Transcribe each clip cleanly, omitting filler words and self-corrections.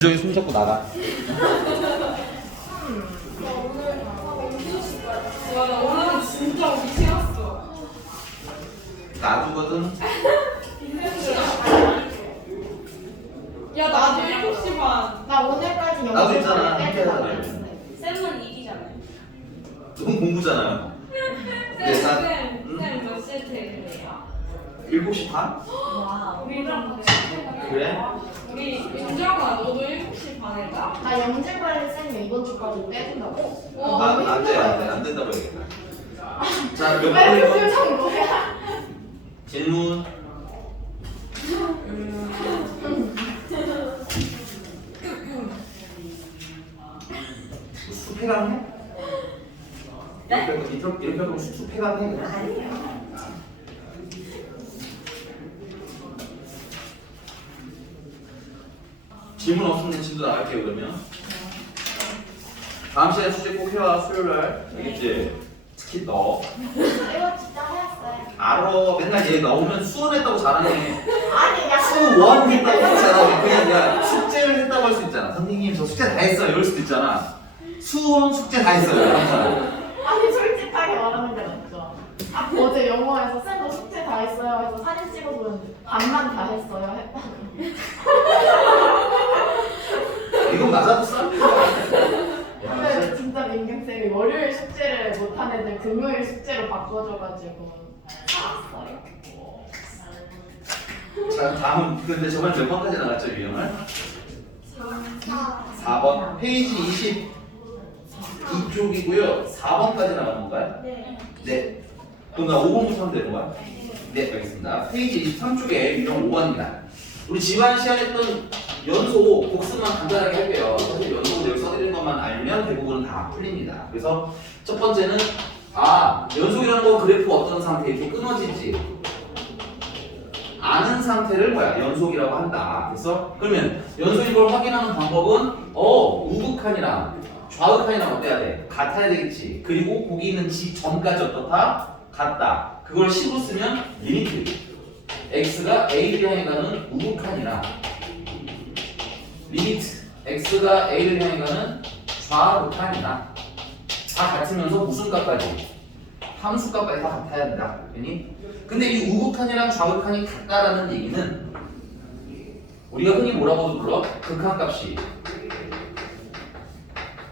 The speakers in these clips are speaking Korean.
저기 손잡고 나가. 와, 나 오늘 진짜 미치겠어. 놔두거든. 야, 나도 7시 반. 나 오늘까지 나도 있잖아. 함께 뺄 하잖아요. 쌤은 일이잖아요. 너무 공부잖아요. 네, 다- 쌤 몇 시에 퇴근해요? 7시 반? 와. 우리랑 같이 퇴근해. 그래? 우리 윤정아, 너도 7시 반에 가? 나 영재관리 쌤이 이번 주까지 빼준다고? 안 돼, 안 된다고 해야겠다. 자, 몇 왜 그 번이고? 표정 뭐야? 질문. 수폐강 해? 네? 이렇게 하면 수폐강 해? 아니에요. 질문 없으면 진도 나갈게요, 그러면. 다음 시간에 숙제 꼭 해와, 수요일날. 알겠지? 특히 너. 이거 진짜 하였어요. 알어. 맨날 얘 나오면 수원했다고 자랑해. 아니, 야. 수원 했다고 자랑해. 그냥 야, 숙제를 했다고 할 수 있잖아. 선생님, 저 숙제 다 했어요. 이럴 수도 있잖아. 수원 숙제 다 했어요. 항상. 아니, 솔직하게 말하는 게 낫죠. 아, 어제 영어에서 쌤도 숙제 다 했어요. 해서 사진 찍어보는데 반만 다 했어요. 했다고. 이건 맞아도 싼 거야. 근데 진짜 민경쌤이 월요일 숙제를 못한 애들 금요일 숙제로 바꿔줘가지고 살았어요. 자, 다음. 근데 저번에 몇 번까지 나갔죠, 유형을? 4번. 페이지 22쪽이고요. 4번까지 나간 건가요? 네. 네. 그럼 나 5번부터 하면 되는 거야? 네, 알겠습니다. 페이지 23쪽에 유형 5번입니다. 우리 지난 시간에 했던 연소 복습만 간단하게 할게요. 사실 연소 내용 써드리는 것만 알면 대부분은 다 풀립니다. 그래서 첫 번째는 연속이라는 거 그래프 어떤 상태 이렇게 끊어질지 아는 상태를 뭐야? 연속이라고 한다. 그래서 그러면 연속인 걸 확인하는 방법은 우극한이랑 좌극한이랑 어때야 돼? 같아야 되겠지. 그리고 거기 있는 지점까지 어떻다? 같다. 그걸 식으로 쓰면 리미트. x가 a를 향해 가는 우극한이랑 리미트 x가 a를 향해 가는 좌극한이랑 다 같으면서 무슨 값까지? 함수 값까지 다 같아야 된다. 괜히? 근데 이 우극한이랑 좌극한이 같다라는 얘기는 우리가 흔히 뭐라고도 불러? 극한값이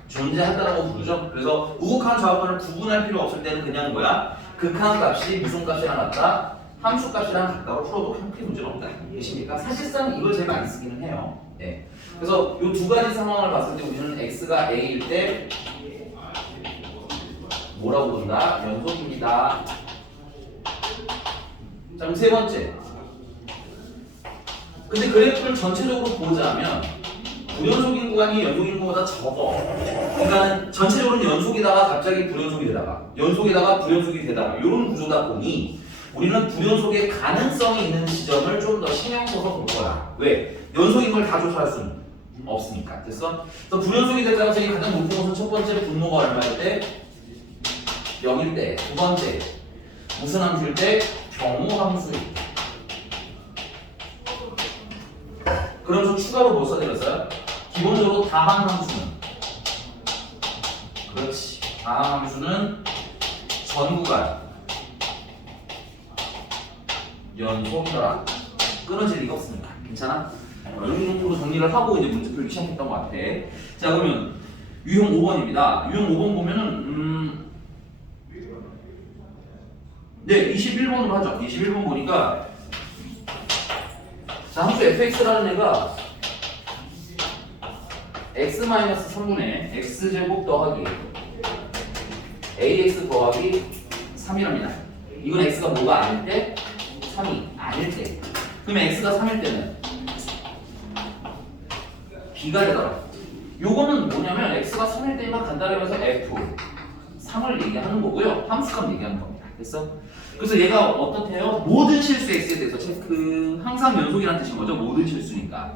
존재한다라고 부르죠. 그래서 우극한 좌극한을 구분할 필요 없을 때는 그냥 뭐야? 극한값이 무슨 값이랑 같다? 함수값이랑 같다고 풀어도 큰 문제는 없다. 계십니까? 사실상 이걸 제일 많이 쓰기는 해요. 네. 그래서 이 두 가지 상황을 봤을 때 우리는 x가 a일 때 뭐라고 부른다? 연속입니다. 자, 그럼 세 번째. 근데 그래프를 전체적으로 보자면 불연속인 구간이 연속인 구간보다 적어. 그러니까 전체적으로는 연속이다가 갑자기 불연속이 되다가 연속이다가 불연속이 되다가 이런 구조다 보니 우리는 불연속의 가능성이 있는 지점을 좀 더 신경 써서 볼 거야. 왜? 연속인 걸 다 조사할 수는 없으니까. 됐어? 그래서 불연속이 될 가능성이 가장 높은 것은 첫 번째 분모가 얼마일 때? 0일 때. 두 번째 무슨 함수일 때? 경우함수일 때. 그러면서 추가로 뭐 써드렸어요? 기본적으로 다항함수는 그렇지. 다항함수는 전구간 연속이더라. 끊어질 리가 없으니까. 괜찮아? 이런 정도로 정리를 하고 이제 문제 풀기 시작했던 것 같아. 자, 그러면 유형 5번입니다. 유형 5번 보면은 네, 21번으로 하죠. 21번 보니까 자, 함수 fx라는 애가 x-3분의 x제곱 더하기 ax 더하기 3이랍니다. 이건 x가 뭐가 아닐 때? 3이 아닐 때. 그러면 x가 3일 때는 b가 되더라. 요거는 뭐냐면 x가 3일 때만 간단하게 해서 f 3을 얘기하는 거고요. 함수값 얘기하는 겁니다. 됐어? 그래서 얘가 어떻대요? 모든 실수 x에 대해서 체크. 항상 연속이라는 뜻인 거죠. 모든 실수니까.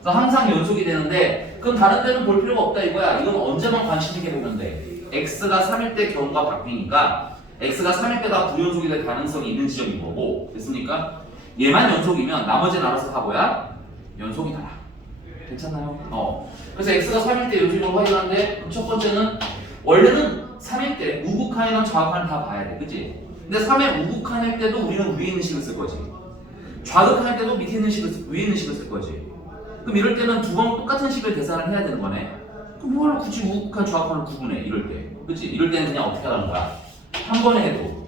그래서 항상 연속이 되는데 그럼 다른 데는 볼 필요가 없다 이거야. 이건 언제만 관심 있게 보면 돼. x가 3일 때 경우가 바뀌니까 x가 3일 때 다 불연속이 될 가능성이 있는 지점인 거고. 됐습니까? 얘만 연속이면 나머지는 알아서 다 뭐야? 연속이다. 괜찮나요? 그래서 x가 3일 때 연속을 확인하는데 그럼 첫 번째는 원래는 3일 때 우극한이랑 좌극한 다 봐야 돼, 그치? 근데 3의 우극한일 때도 우리는 위에 있는 식을 쓸 거지. 좌극한일 때도 밑에 있는 식을 위에 있는 식을 쓸 거지. 그럼 이럴 때는 두 번 똑같은 식을 계산을 해야 되는 거네. 그럼 뭐하러 굳이 우극한 좌극한을 구분해 이럴 때, 그치? 이럴 때는 그냥 어떻게 하는 거야? 한 번에 해도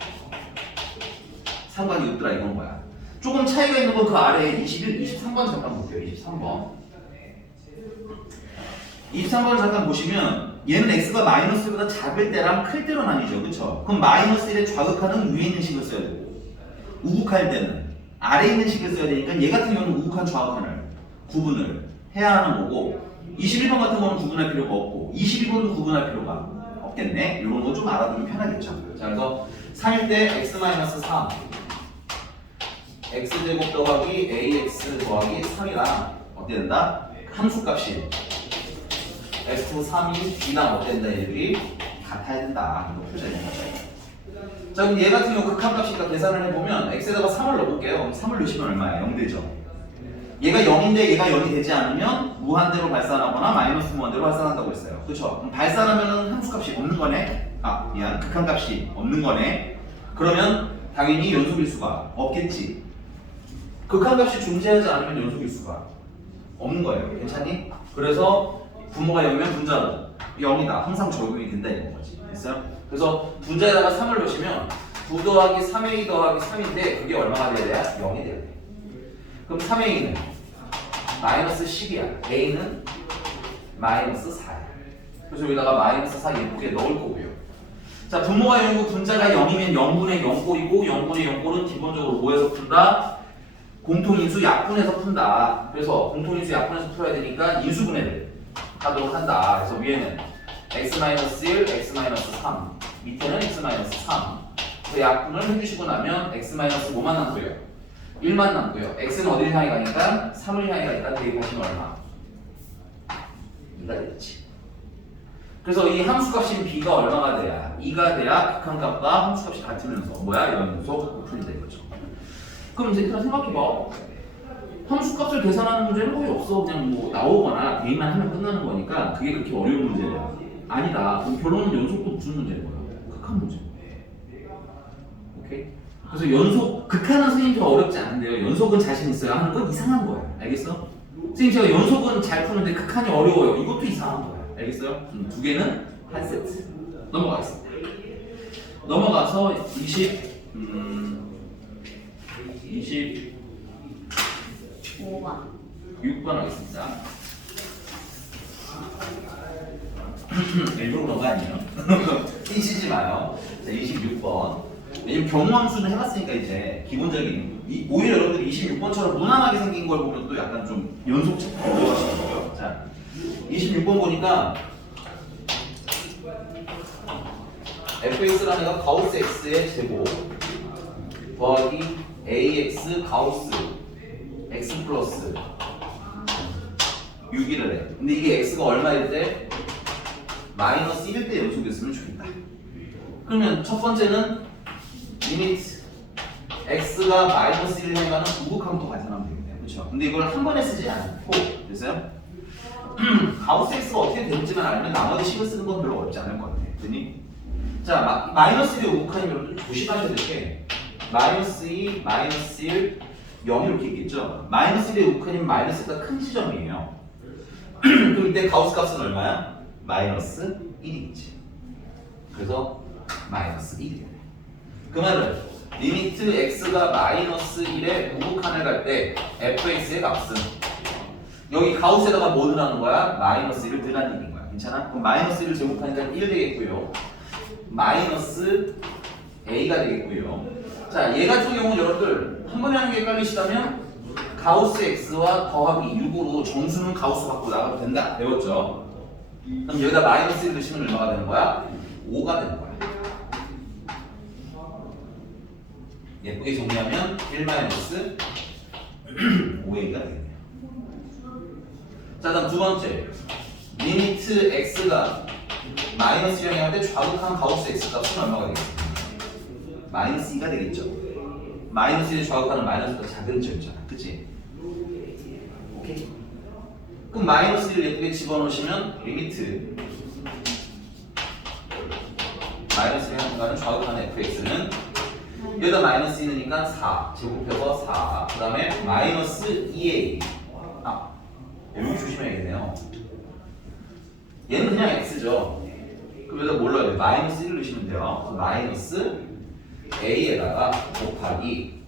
상관이 없더라 이건 거야. 조금 차이가 있는 건 그 아래에 21, 23번 잠깐 볼게요. 23번. 23번을 잠깐 보시면 얘는 x가 마이너스 1보다 작을 때랑 클 때로 나뉘죠. 그쵸? 그럼 마이너스 1의 좌극한은 위에 있는 식을 써야 되고 우극할 때는 아래에 있는 식을 써야 되니까 얘 같은 경우는 우극한 좌극한을 구분을 해야 하는 거고 21번 같은 거는 구분할 필요가 없고 22번도 구분할 필요가 없겠네. 이런 거 좀 알아두면 편하겠죠. 자, 그래서 3일 때 x-3 x제곱 더하기 ax 더하기 3이랑 어때 된다? 함수값이 x3이 b랑 어때 된다? 얘들이 같아야 된다. 이거 표정이 거죠. 자, 그럼 얘 같은 경우 극한값이니까 계산을 해보면 x에다가 3을 넣어볼게요. 그럼 3을 넣으시면 얼마야? 0 되죠. 얘가 0인데 얘가 0이 되지 않으면 무한대로 발산하거나 마이너스 무한대로 발산한다고 했어요. 그렇죠? 그럼 발산하면은 함수값이 없는 거네. 아, 미안. 극한값이 없는 거네. 그러면 당연히 연속일 수가 없겠지. 극한값이 존재하지 않으면 연속일 수가 없는 거예요. 괜찮니? 그래서 분모가 0이면 분자는 0이다. 항상 적용이 된다 이런 거지. 됐어요? 그래서 분자에다가 3을 넣으시면 9 더하기 3a 더하기 3인데 그게 얼마가 돼야 돼? 0이 돼야 돼. 그럼 3a는 마이너스 10이야. a는 마이너스 4야. 그래서 여기다가 마이너스 4 예쁘게 넣을 거고요. 자, 분모가 0이고 분자가 0이면 0분의 0꼴이고 0분의 0꼴은 기본적으로 뭐에서 푼다? 공통인수 약분해서 푼다. 그래서 공통인수 약분해서 풀어야 되니까 인수분해를 하도록 한다. 그래서 위에는 x-1, x-3 밑에는 x-3 그래서 약분을 해주시고 나면 x-5만 남고요 1만 남고요. x는 어디를 향해 가니까 3을 향해 가니까 대입하시면 얼마? 2가 되겠지. 그래서 이 함수값인 b가 얼마가 돼야? 2가 돼야 극한값과 함수값이 같으면서 뭐야? 연속 풀린다 이거죠. 그럼 이제 일단 생각해봐. 함수값을 계산하는 문제는 거의 없어. 그냥 뭐 나오거나 대입만 하면 끝나는 거니까 그게 그렇게 어려운 문제야. 아니다. 그럼 결론은 연속도 무슨 문제인 거야? 극한 문제. 오케이? 그래서 연속, 극한은 선생님 더 어렵지 않은데요. 연속은 자신 있어요 하는 건 이상한 거야. 알겠어? 선생님 제가 연속은 잘 푸는데 극한이 어려워요. 이것도 이상한 거야. 알겠어요? 두 개는 한 세트. 넘어가겠습니다. 넘어가서 5번 6번 하겠습니다. 일부러 그런 거 아니에요? 삐지지 마요. 자, 26번. 왜냐면 경우함수는 해봤으니까 이제 기본적인 오히려 여러분들이 26번처럼 무난하게 생긴 걸 보면 또 약간 좀 연속처럼 들어가시는 거예요. 자, 26번 보니까 fx라는 애가 가우스 x의 제곱 더하기 ax 가우스 x 플러스 6이래. 근데 이게 x가 얼마일 때? 마이너스 1일 때 연속이었으면 좋겠다. 그러면 첫 번째는 리미트 x가 마이너스 1을 향해 가는 우극함도 발산하면 되겠네요. 그렇죠? 근데 이걸 한 번에 쓰지 않고 됐어요? 가우스 x가 어떻게 되는지만 알면 나머지 식을 쓰는 건 별로 어렵지 않을 것 같아요. 그니? 자, 마이너스 1의 우극함이면 좀 조심하셔야 될 게 마이너스 2, 마이너스 1, 0 이렇게 있겠죠? 마이너스 1의 우극함이면 마이너스가 큰 지점이에요. 그럼 이때 가우스 값은 얼마야? 마이너스 1이겠지. 그래서 마이너스 1이야. 그 말은 리미트 x가 마이너스 1에 우극한을 갈 때 fx의 값은 여기 가우스에다가 뭐 넣으라는 거야? 마이너스 1을 넣으라는 얘기인 거야. 괜찮아? 그럼 마이너스 1을 제곱하니까 1 되겠고요. 마이너스 a가 되겠고요. 자, 얘 같은 경우는 여러분들 한 번에 하는 게 헷갈리시다면 가우스 x와 더하기 6으로 정수는 가우스 갖고 나가도 된다. 배웠죠? 그럼 여기다 마이너스 1 넣으시면 얼마가 되는 거야? 5가 되는 거야. 예쁘게 정리하면 1 마이너스 5a가 되겠네요. 자, 다음 두 번째. 리미트 x가 마이너스 0이 할 때 좌극한 가우스 x 값은 얼마가 되겠습니까? 마이너스 2가 되겠죠. 마이너스 1의 좌극하는 마이너스보다 작은 점이잖아. 그치? 오케이? 그럼 마이너스 1 예쁘게 집어넣으시면 리미트 마이너스 1에 한가는 좌극한 fx는 여기다 마이너스 2니까 4 제곱해서 4 그 다음에 마이너스 2a 여기 조심해야겠네요. 얘는 그냥 x죠. 그럼 여기다 뭘 넣어야 돼? 마이너스 1을 넣으시면 돼요. 그래서 마이너스 a에다가 곱하기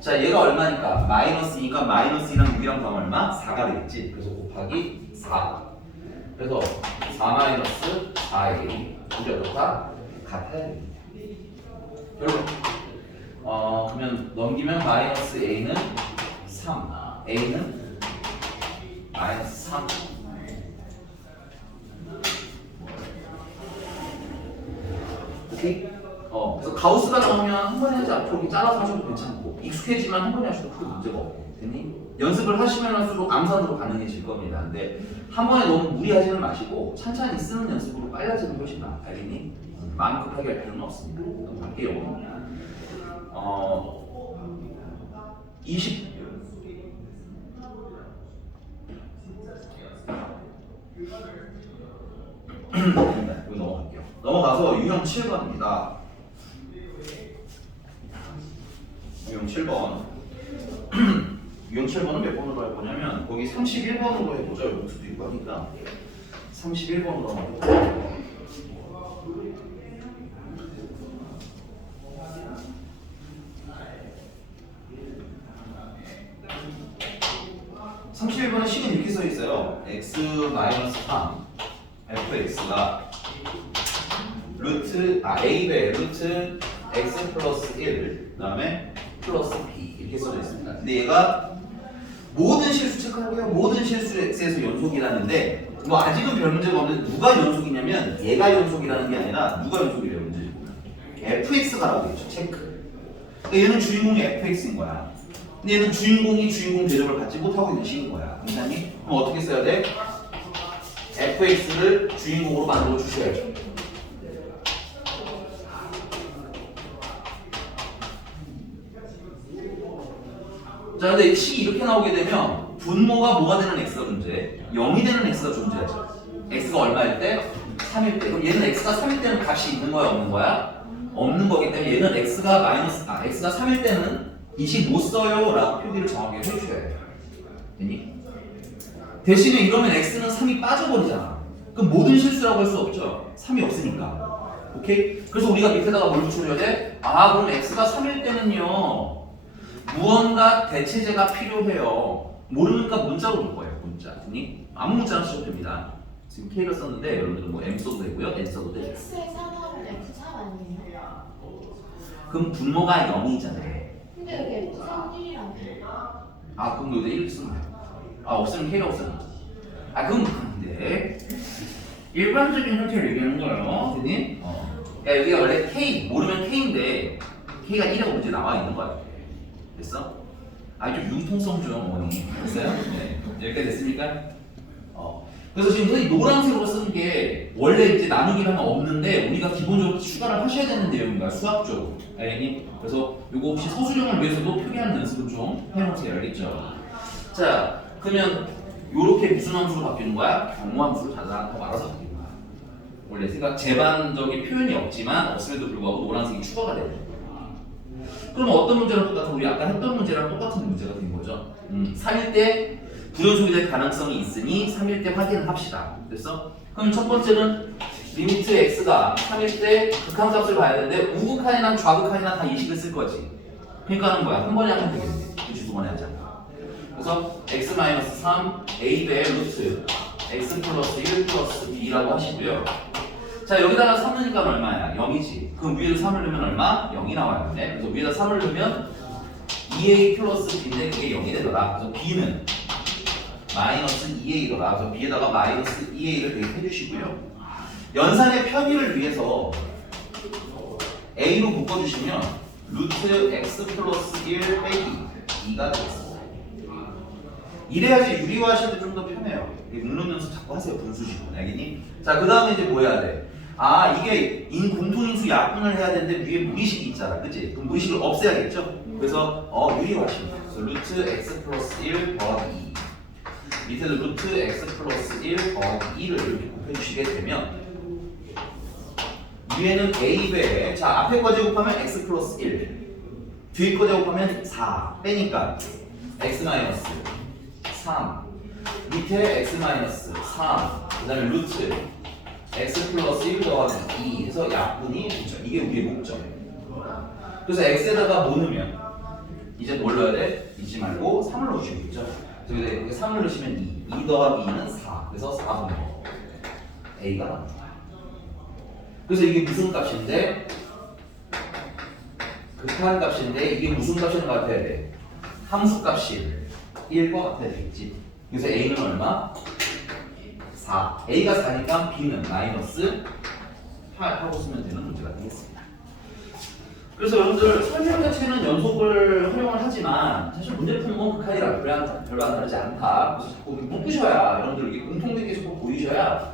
자 얘가 얼마니까? 마이너스니까 마이너스 2랑 6이랑 더하면 얼마? 4가 되겠지. 그래서 곱하기 4 그래서 4 마이너스 4a 이게 어떨까? 같아야 됩니다. 여러분 그러면 넘기면 마이너스 a는 3 a는 마이너스 3 오케이? 그래서 가우스가 나오면 한 번에 하지 앞으로 잘라서 하셔도 괜찮고 익숙해지면 한 번에 하셔도 크게 문제가 없고 됐니? 연습을 하시면 할수록 암산으로 가능해질 겁니다. 근데 한 번에 너무 무리하지는 마시고 찬찬히 쓰는 연습으로 빨라지는 게 훨씬 나아. 알겠니? 마음 급하게 할 필요는 없습니다. 그럼 갈게요. 20 여기 넘어갈게요. 넘어가서 유형 7번입니다. 유형 7번. 유형 7번은 몇 번으로 할 거냐면 거기 31번으로 해보죠. 루트도 있고 하니까 31번으로 하고 31번은 식은 이렇게 써 있어요. x-3 fx가 a배 루트 x 플러스 1 그 다음에 플러스 b 이렇게 써져 있습니다. 근데 얘가 모든 실수 체크하고요. 모든 실수 x에서 연속이라는데 뭐 아직은 별 문제가 없는데 누가 연속이냐면 얘가 연속이라는 게 아니라 누가 연속이래요. 문제 fx가 라고 되죠. 체크. 그러니까 얘는 주인공이 fx인 거야. 근데 얘는 주인공이 주인공 대접을 받지 못하고 있는 식인 거야. 굉장히 그럼 어떻게 써야 돼? fx를 주인공으로 만들어 주셔야죠. 자, 근데 식이 이렇게 나오게 되면 분모가 뭐가 되는 x가 존재해? 0이 되는 x가 존재하죠. x가 얼마일 때? 3일 때. 그럼 얘는 x가 3일 때는 값이 있는 거야, 없는 거야? 없는 거기 때문에 얘는 x가 x가 3일 때는 이 식 못 써요 라고 표기를 정확하게 해주셔야 돼요. 됐니? 대신에 이러면 x는 3이 빠져버리잖아. 그럼 모든 실수라고 할 수 없죠. 3이 없으니까. 오케이? 그래서 우리가 밑에다가 뭘 붙여줘야 돼? 그럼 x가 3일 때는요 무언가 대체제가 필요해요. 모르니까 문자로 볼 거예요. 문자. 됐니? 아무 문자나 쓰셔도 됩니다. 지금 K가 썼는데 여러분들은 뭐 M 써도 되고요. N 써도 되죠. x에 3하면 x3 아니에요? 그럼 분모가 0이잖아요. 근데 여기 x3 1이라고. 그럼 여기다 1 쓰면 돼요. 없으면 K가 없으면. 그럼 근데 일반적인 형태를 얘기하는 거예요. 됐니? 야, 여기가 원래 K, 모르면 K인데 K가 1이라고 문제 나와 있는 거야. 됐어? 좀 융통성 좀 어머니. 됐어요? 네. 여기까지 됐습니까? 그래서 지금 선생님 노란색으로 쓰는 게 원래 이제 나누기를 하면 없는데 우리가 기본적으로 추가를 하셔야 되는 내용인가 수학적으로. 알겠니? 그래서 요거 혹시 서술형을 위해서도 표기하는 연습을 좀 해놓으세요. 알겠죠? 자, 그러면 요렇게 무슨 함수로 바뀌는 거야? 경우함수로 자자하고 말아서 바뀌는 거야. 원래 생각 제반적인 표현이 없음에도 불구하고 노란색이 추가가 되는 거야. 그럼 어떤 문제랑 똑같은 우리 아까 했던 문제랑 똑같은 문제가 된 거죠. 3일 때 불연속이 될 가능성이 있으니 3일 때 확인을 합시다. 됐어? 그럼 첫 번째는 리미트 x가 3일 때 극한값을 봐야 되는데 우극한이나 좌극한이나 다 이 식을 쓸 거지. 그러니까 하는 거야. 한 번에 하면 되겠네. 그치, 두 번에 하자. 그래서 x-3 a배 루트 x 플러스 1 플러스 b라고 하시고요. 자, 여기다가 3 넣으니까 얼마야? 0이지. 그럼 위에다 3을 넣으면 얼마? 0이 나와야 돼. 그래서 위에다 3을 넣으면 2a 플러스 b인데 그게 0이 되더라. 그래서 b는 마이너스 2a더라. 그래서 b에다가 마이너스 2a를 대입해 주시고요. 연산의 편의를 위해서 a로 묶어주시면 루트 x 플러스 1 빼기 2가 되겠습니다. 이래야지 유리화하실 때 좀 더 편해요. 묶는 연습 자꾸 하세요. 분수식은. 알겠니? 자, 그 다음에 이제 뭐 해야 돼? 이게 공통인수 약분을 해야 되는데 위에 무리식이 있잖아. 그치? 그럼 무리식을 없애야겠죠? 그래서 유리화하십니다. 그래서 루트 x 플러스 1 더하기 2. 밑에도 루트 x 플러스 1 더하기 2를 이렇게 곱해주시게 되면 위에는 a 배, 자 앞에 거 제곱하면 x 플러스 1 뒤에 거 제곱하면 4 빼니까 x 마이너스 3 밑에 x 마이너스 3 그 다음에 루트 x 플러스 1 더하기 2 해서 약분이 되죠. 이게 우리의 목적. 그래서 x에다가 뭐 넣으면 이제 뭘 넣어야 돼? 잊지 말고 3을 넣으시겠죠. 그래서 여기 3을 넣으시면 2 더하기 2는 4 그래서 4분의 a가 나옵니다. 그래서 이게 무슨 값인데? 극한 값인데 이게 무슨 값인 것 같아야 돼? 함수 값이 1과 같아야 되겠지. 그래서 a는 얼마? 4. a가 4니까 b는 마이너스 8 하고 쓰면 되는 문제가 되겠습니다. 그래서 여러분들 설명 자체는 연속을 활용을 하지만 사실 문제 푸는 건 극한이라 별로 안 다르지 않다. 그래서 자꾸 묶으셔야 여러분들 이게 공통된 게 자꾸 보이셔야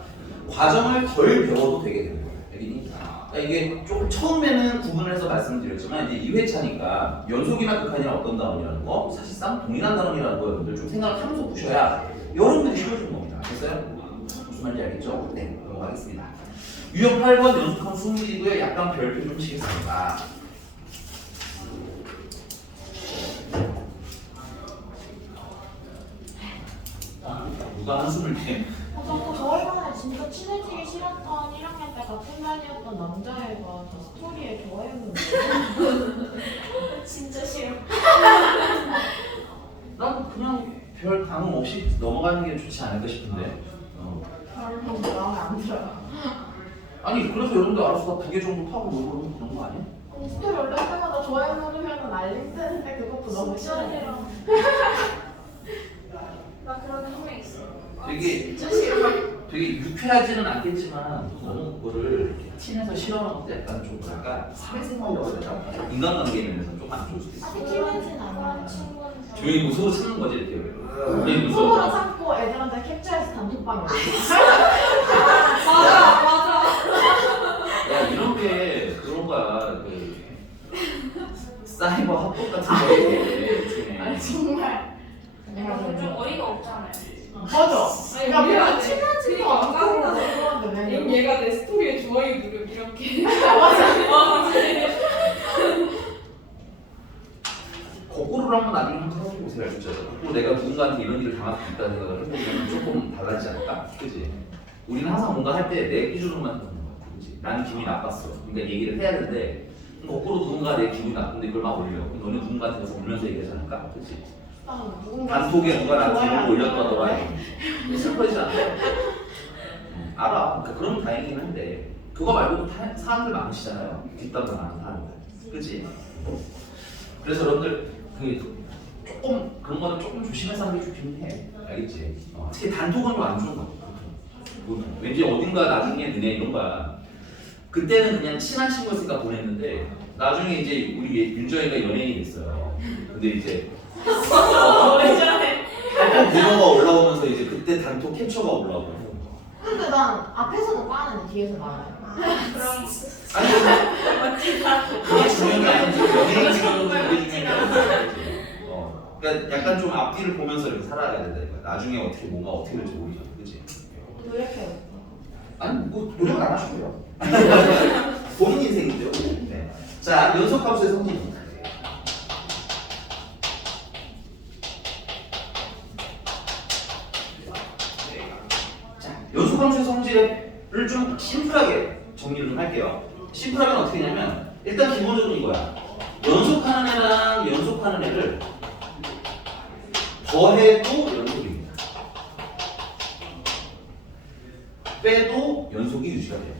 과정을 덜 배워도 되게 되는 거예요. 알겠니? 그러니까 이게 조금 처음에는 구분을 해서 말씀드렸지만 이제 2회차니까 연속이나 극한이나 어떤 단원이라는 거 사실상 동일한 단원이라는 거 여러분들 좀 생각을 하면서 보셔야 여러분들이 쉬워지는 겁니다. 됐어요? 무슨 말인지 알겠죠? 네, 넘어가겠습니다. 유형 8번 연속한 수문이고요. 약간 별표 좀 치겠습니다. 누가 한숨을 내? 저희 반에 진짜 친해지기 싫었던 1학년 때 같은 반이었던 남자애가 저 스토리에 좋아했는데 진짜 싫어. 난 그냥 별 감흥 없이 넘어가는 게 좋지 않을까 싶은데. 별로 마음에 안 들어요. 아니 그래서 여러분들 알아서 다 2개 정도 파고 놀고 그런 거 아니야? 스토리 올릴 때마다 좋아요 누르면 알림 뜨는데 그것도 너무 싫어요. 나 그런 한명 있어. 되게 진짜 싫어. 되게 유쾌하지는 않겠지만 너무 그거를 팀에서 싫어하는 것도 약간 좀 뭐랄까 사회생활이라고 해야 되나? 인간관계에 면에서 좀 안 좋을 수도 있어. 아직 친하진 않아요. 조용히 웃어 참는 거지 이렇게. 우리 속으로 웃어. 참고 애들한테 캡처해서 단톡방에 올려. 맞아, 맞아. 야 이런 게 그런 거야. 그 사이버 합법 같은 거에 아니 정말. 내가 좀 어이가 없잖아요. 맞아. 아니, 야, 우리가 우리가 친하지도 그러니까 않고 짜증나서 그러는데 왜 얘가 내 스토리에 좋아요 누르 이렇게. 거꾸로 한번 나중에 한번 해보세요. 진짜. 거꾸로 내가 누군가한테 이런 일을 당할 수 있다는 생각을 해보면 조금 달라지지 않을까? 그지? 우리는 항상 뭔가 할 때 내 기준으로만 하는 거야. 그지? 나는 기분이 나빴어. 그러니까 얘기를 해야 되는데 거꾸로 누군가 내 기분이 나쁜데 그걸 막 올려. 그럼 너는 누군가한테 가서 울면서 얘기하지 않을까? 그지? 단톡에 누가 나한테 올렸다더라. 슬퍼지지 않아? 알아. 그러니까 그러면 다행이긴 한데 그거 말고도 사람들 많으시잖아요. 뒷담화 하는 사람들. 그치? 그래서 여러분들 그 조금 그런 거는 조금 조심해서 하는 게 좋긴 해. 알겠지? 특히 단톡은 좀 안 좋은 거 같아. 왠지 어딘가 나중에 너네 이런 거야. 그때는 그냥 친한 친구였으니까 보냈는데 나중에 이제 우리 윤정이가 연예인이 됐어요. 근데 이제 번호가 올라오면서 이제 그때 단톡 캡처가 올라오고. 근데 난 앞에서는 빠는데 뒤에서 나와요. 그럼 아니 그게 중요한 게 아니지. 연예인 지금은 그게 중요한 게 아니지. 그러니까 약간 좀 앞뒤를 보면서 이렇게 살아가야 된다. 나중에 어떻게 뭔가 어떻게 될지 모르잖아. 그치? 노력해요. 아니 뭐 노력은 안 하셔도요. 본인 인생이죠. 네. 자 연속함수의 성질입니다. 연속함수의 성질을 좀 심플하게 정리를 좀 할게요. 심플하면 어떻게 하냐면 일단 기본적으로 이거야. 연속하는 애랑 연속하는 애를 더해도 연속입니다. 빼도 연속이 유지가 돼요.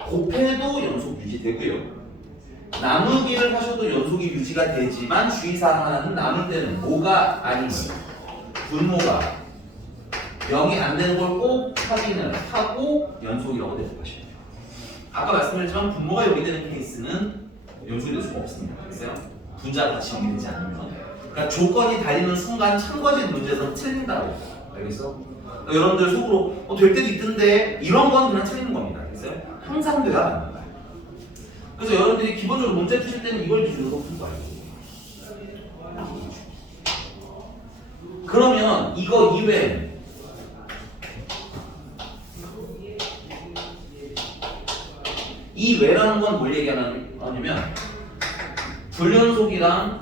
곱해도 연속 유지되고요. 나누기를 하셔도 연속이 유지가 되지만 주의사항 하나는 나눌 때는 뭐가 아니면 분모가 0이 안 되는 걸 꼭 확인을 하고 연속이라고 대답하시면 돼요. 아까 말씀드렸지만 분모가 0이 되는 케이스는 연속이 될 수가 없습니다. 됐어요? 분자가 같이 연결되지 않으면. 그러니까 조건이 달리는 순간 참거진 문제에서는 틀린다고. 알겠어? 그러니까 여러분들 속으로 될 때도 있던데 이런 건 그냥 틀리는 겁니다. 됐어요? 항상 돼야 맞는 거야. 그래서 여러분들이 기본적으로 문제 푸실 때는 이걸 기준으로 푼 거예요. 그러면 이거 이외에 이 외라는 건 뭘 얘기하냐면 불연속이랑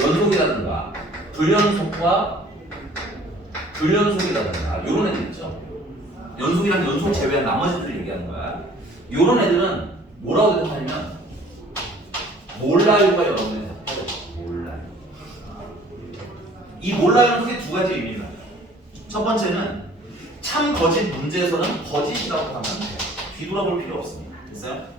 연속이라든가 불연속과 불연속이라든가 이런 애들 있죠. 연속이랑 연속 제외한 나머지들을 얘기하는 거야. 이런 애들은 뭐라고 대답하냐면 몰라요가 여러분의 대답해요. 몰라요. 이 몰라요는 크게 두 가지 의미가 있어요. 첫 번째는 참 거짓 문제에서는 거짓이라고 하면 돼요. 뒤돌아볼 필요 없습니다. 됐어요?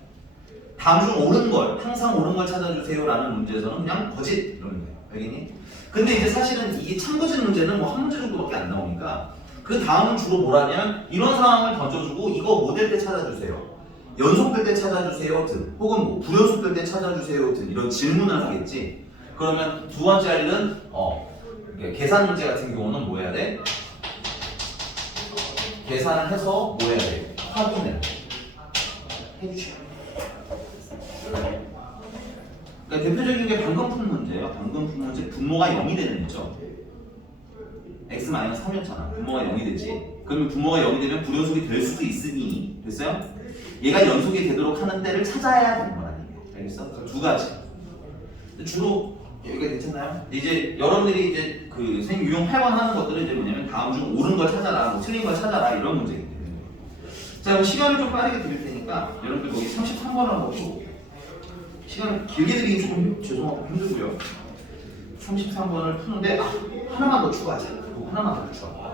다음 중 옳은 걸, 항상 옳은 걸 찾아주세요라는 문제에서는 그냥 거짓 이러면 돼요. 알겠니? 근데 이제 사실은 이게 참 거짓 문제는 뭐 한 문제 정도밖에 안 나오니까 그 다음은 주로 뭐라면 이런 상황을 던져주고 이거 뭐 될 때 찾아주세요. 연속될 때 찾아주세요 등 혹은 뭐 불연속될 때 찾아주세요 등 이런 질문을 하겠지. 그러면 두 번째 할 일은 계산 문제 같은 경우는 뭐 해야 돼? 계산을 해서 뭐 해야 돼? 확인을 해주셔야 돼. 그러니까 대표적인 게 방금 푼 문제예요. 방금 푼 문제 분모가 0이 되는 거죠. x-3이었잖아. 분모가 0이 되지. 그러면 분모가 0이 되면 불연속이 될 수도 있으니 됐어요? 얘가 연속이 되도록 하는 때를 찾아야 되는 거라는 얘기예요. 알겠어? 그래서 두 가지. 주로 여기가 괜찮나요? 이제 여러분들이 이제 그 선생님 유형 8번 하는 것들은 이제 뭐냐면 다음 중 옳은 걸 찾아라, 뭐 틀린 걸 찾아라 이런 문제이기 때문에. 자, 그럼 시간을 좀 빠르게 드릴 테니까 여러분들 거기 33번 한번 풀어볼게요. 시간을 길게 드리긴 조금 죄송하고 힘들고요. 33번을 푸는데 하나만 더 추가하자. 하나만 더 추가.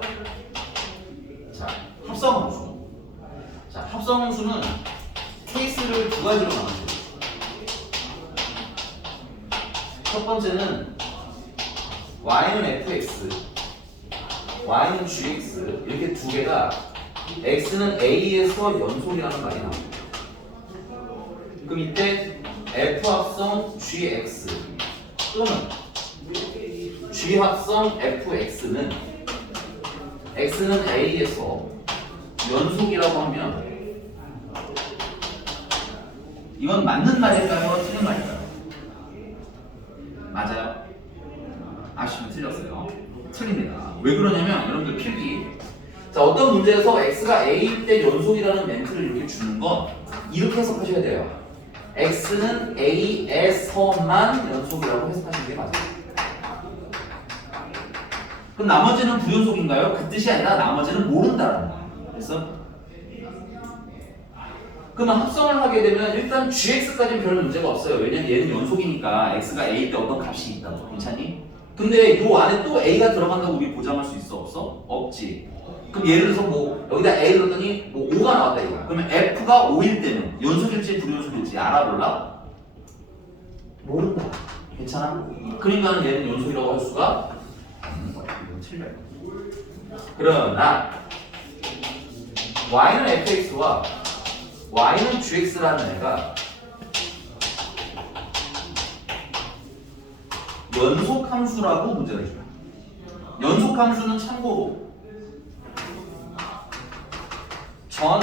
자, 합성함수. 자, 합성함수는 케이스를 두 가지로 나눠줘요. 첫 번째는 y는 fx, y는 gx 이렇게 두 개가 x는 a에서 연속이라는 말이 나옵니다. 그럼 이때 f 합성 gx 또는 g 합성 fx는 x는 a에서 연속이라고 하면 이건 맞는 말일까요? 틀린 말일까요? 맞아요. 아시면 틀렸어요. 틀립니다. 왜 그러냐면 여러분들 필기. 자, 어떤 문제에서 x가 a일 때 연속이라는 멘트를 이렇게 주는 건 이렇게 해석하셔야 돼요. x는 a에서만 연속이라고 해석하시는 게 맞아요. 그럼 나머지는 불연속인가요? 그 뜻이 아니라 나머지는 모른다라는 거예요. 그래서 그러면 합성을 하게 되면 일단 gx까지는 별 문제가 없어요. 왜냐면 얘는 연속이니까 x가 a일 때 어떤 값이 있다고. 괜찮니? 근데 요 안에 또 a가 들어간다고 우리 보장할 수 있어? 없어? 없지. 그럼 예를 들어서 뭐 여기다 a를 넣었더니 뭐 5가 나왔다 이거야. 그러면 f가 5일 때는 연속일지 불연속일지 알아볼라? 모른다. 괜찮아? 그러니까 얘는 연속이라고 할 수가 없는 거야. 이건 틀려요. 그러나 y는 fx와 y는 gx라는 애가 연속함수라고 문제가 있어요. 연속함수는 참고로 전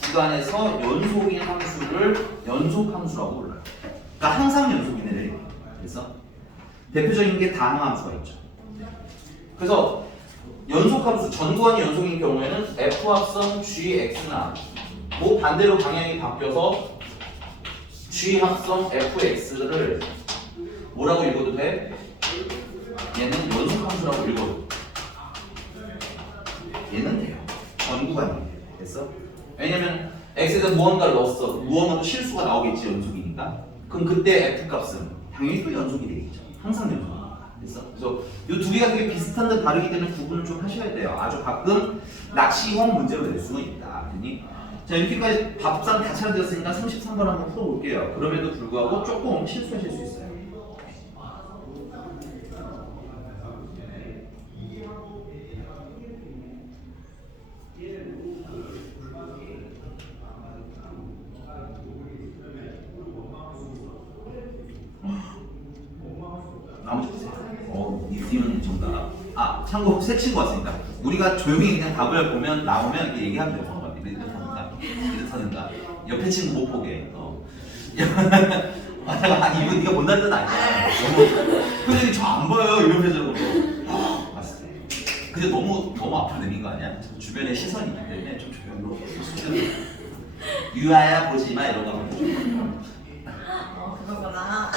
구간에서 연속인 함수를 연속함수라고 불러요. 그러니까 항상 연속인 애들. 그래서 대표적인 게 다항함수가 있죠. 그래서 연속함수, 전 구간이 연속인 경우에는 f 합성 gx나 뭐 반대로 방향이 바뀌어서 g 합성 fx를 뭐라고 읽어도 돼? 얘는 연속함수라고 읽어도 얘는 돼요. 전 구간이 돼요. 됐어? 왜냐면 x에다 무언가를 넣었어. 무언가도 실수가 나오겠지, 연속이니까. 그럼 그때 f 값은 당연히 또 연속이 되겠죠. 항상 연속이니까. 됐어? 그래서 이 두 개가 되게 비슷한 듯 다르기 때문에 구분을 좀 하셔야 돼요. 아주 가끔 낚시형 문제로 낼 수는 있다. 그러니 자, 이렇게까지 답상 다 차려졌으니까 33번 한번 풀어볼게요. 그럼에도 불구하고 조금 실수하실 수 있어요. 나머지 보세요. 이는 정답. 아, 참고 새 친구 왔습니다. 우리가 조용히 그냥 답을 보면 나오면 이렇게 얘기하면 돼요. 이렇다든가 옆에 친구 못 보게. 아니 이거 네가 본다는 뜻 아니야. 너무 표정이 저 안 보여요 이런 표정으로. 봤을 때. 근데 너무 아픈 의미인 거 아니야? 주변에 시선이 있기 때문에 좀 조용히 유아야 보지 마 이런 거 하면 좀. 그거구나.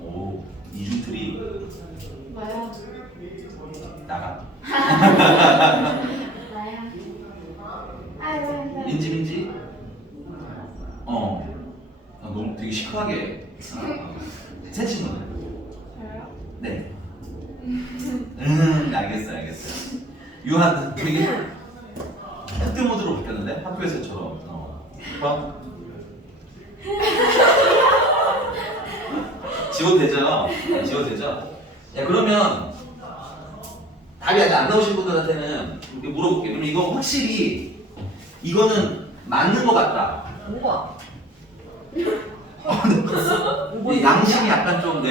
오 이중틀이 뭐야? 나가. 나야. 아이고. 민지. 너무 되게 시크하게. 새 친구는? 저요? 네. 알겠어요. 유한 되게 학교 모드로 바뀌었는데 학교에서처럼. 지워되죠? 야 그러면 답이 아직 안 나오신 분들한테는 이렇게 물어볼게요. 그럼 이거 확실히 이거는 맞는 것 같다. 5번. 이 양심이 약간 좀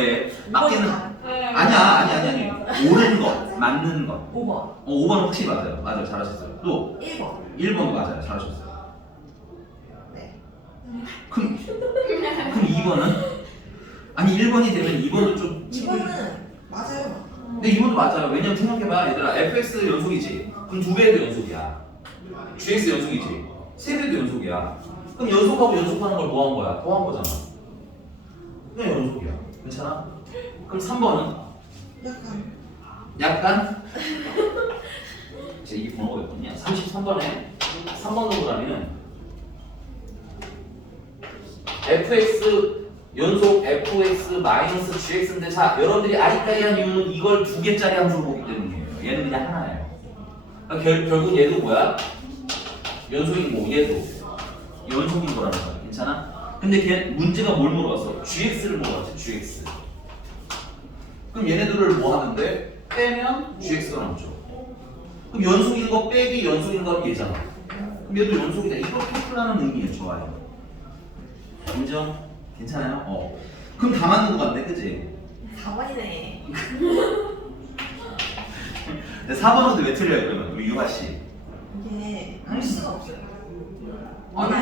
맞기는. 네. 아니. 옳은 것, 맞는 것. 5번. 5번은 확실히 맞아요. 잘하셨어요. 또 1번. 1번도 맞아요. 잘하셨어요. 네. 그럼 2번은? 아니 1번이 되면 2번도 좀 2번은 맞아요. 근데 2번도 맞아요. 왜냐면 생각해봐 얘들아 fx 연속이지. 그럼 2배도 연속이야. gx 연속이지. 3배도 연속이야. 그럼 연속하고 연속하는 걸 뭐 한 거야? 더한 거잖아. 그냥 연속이야. 괜찮아? 그럼 3번은? 약간? 이게 번호가 몇 번이야? 33번에 3번 동그라미는 fx 연속 fx 마이너스 gx인데 자 여러분들이 아리까리한 이유는 이걸 2개짜리 함수로 보기 때문이에요. 얘는 그냥 하나예요. 그러니까 결국 얘도 뭐야? 연속인 거고 얘도 연속인 거라는 거야. 괜찮아? 근데 걔 문제가 뭘 물어봤어? gx를 물어봤지. gx. 그럼 얘네들을 뭐 하는데? 빼면 gx가 남죠. 그럼 연속인 거 빼기 연속인 건 얘잖아. 그럼 얘도 연속이다. 이거 풀라는 의미예요. 좋아요. 인정? 괜찮아요? 그럼 다 맞는 거 같네, 그치? 4번이네. 근데 4번은 근데 왜 틀려요, 그러면? 우리 유아씨. 이게 할 수가 없어요. 아니,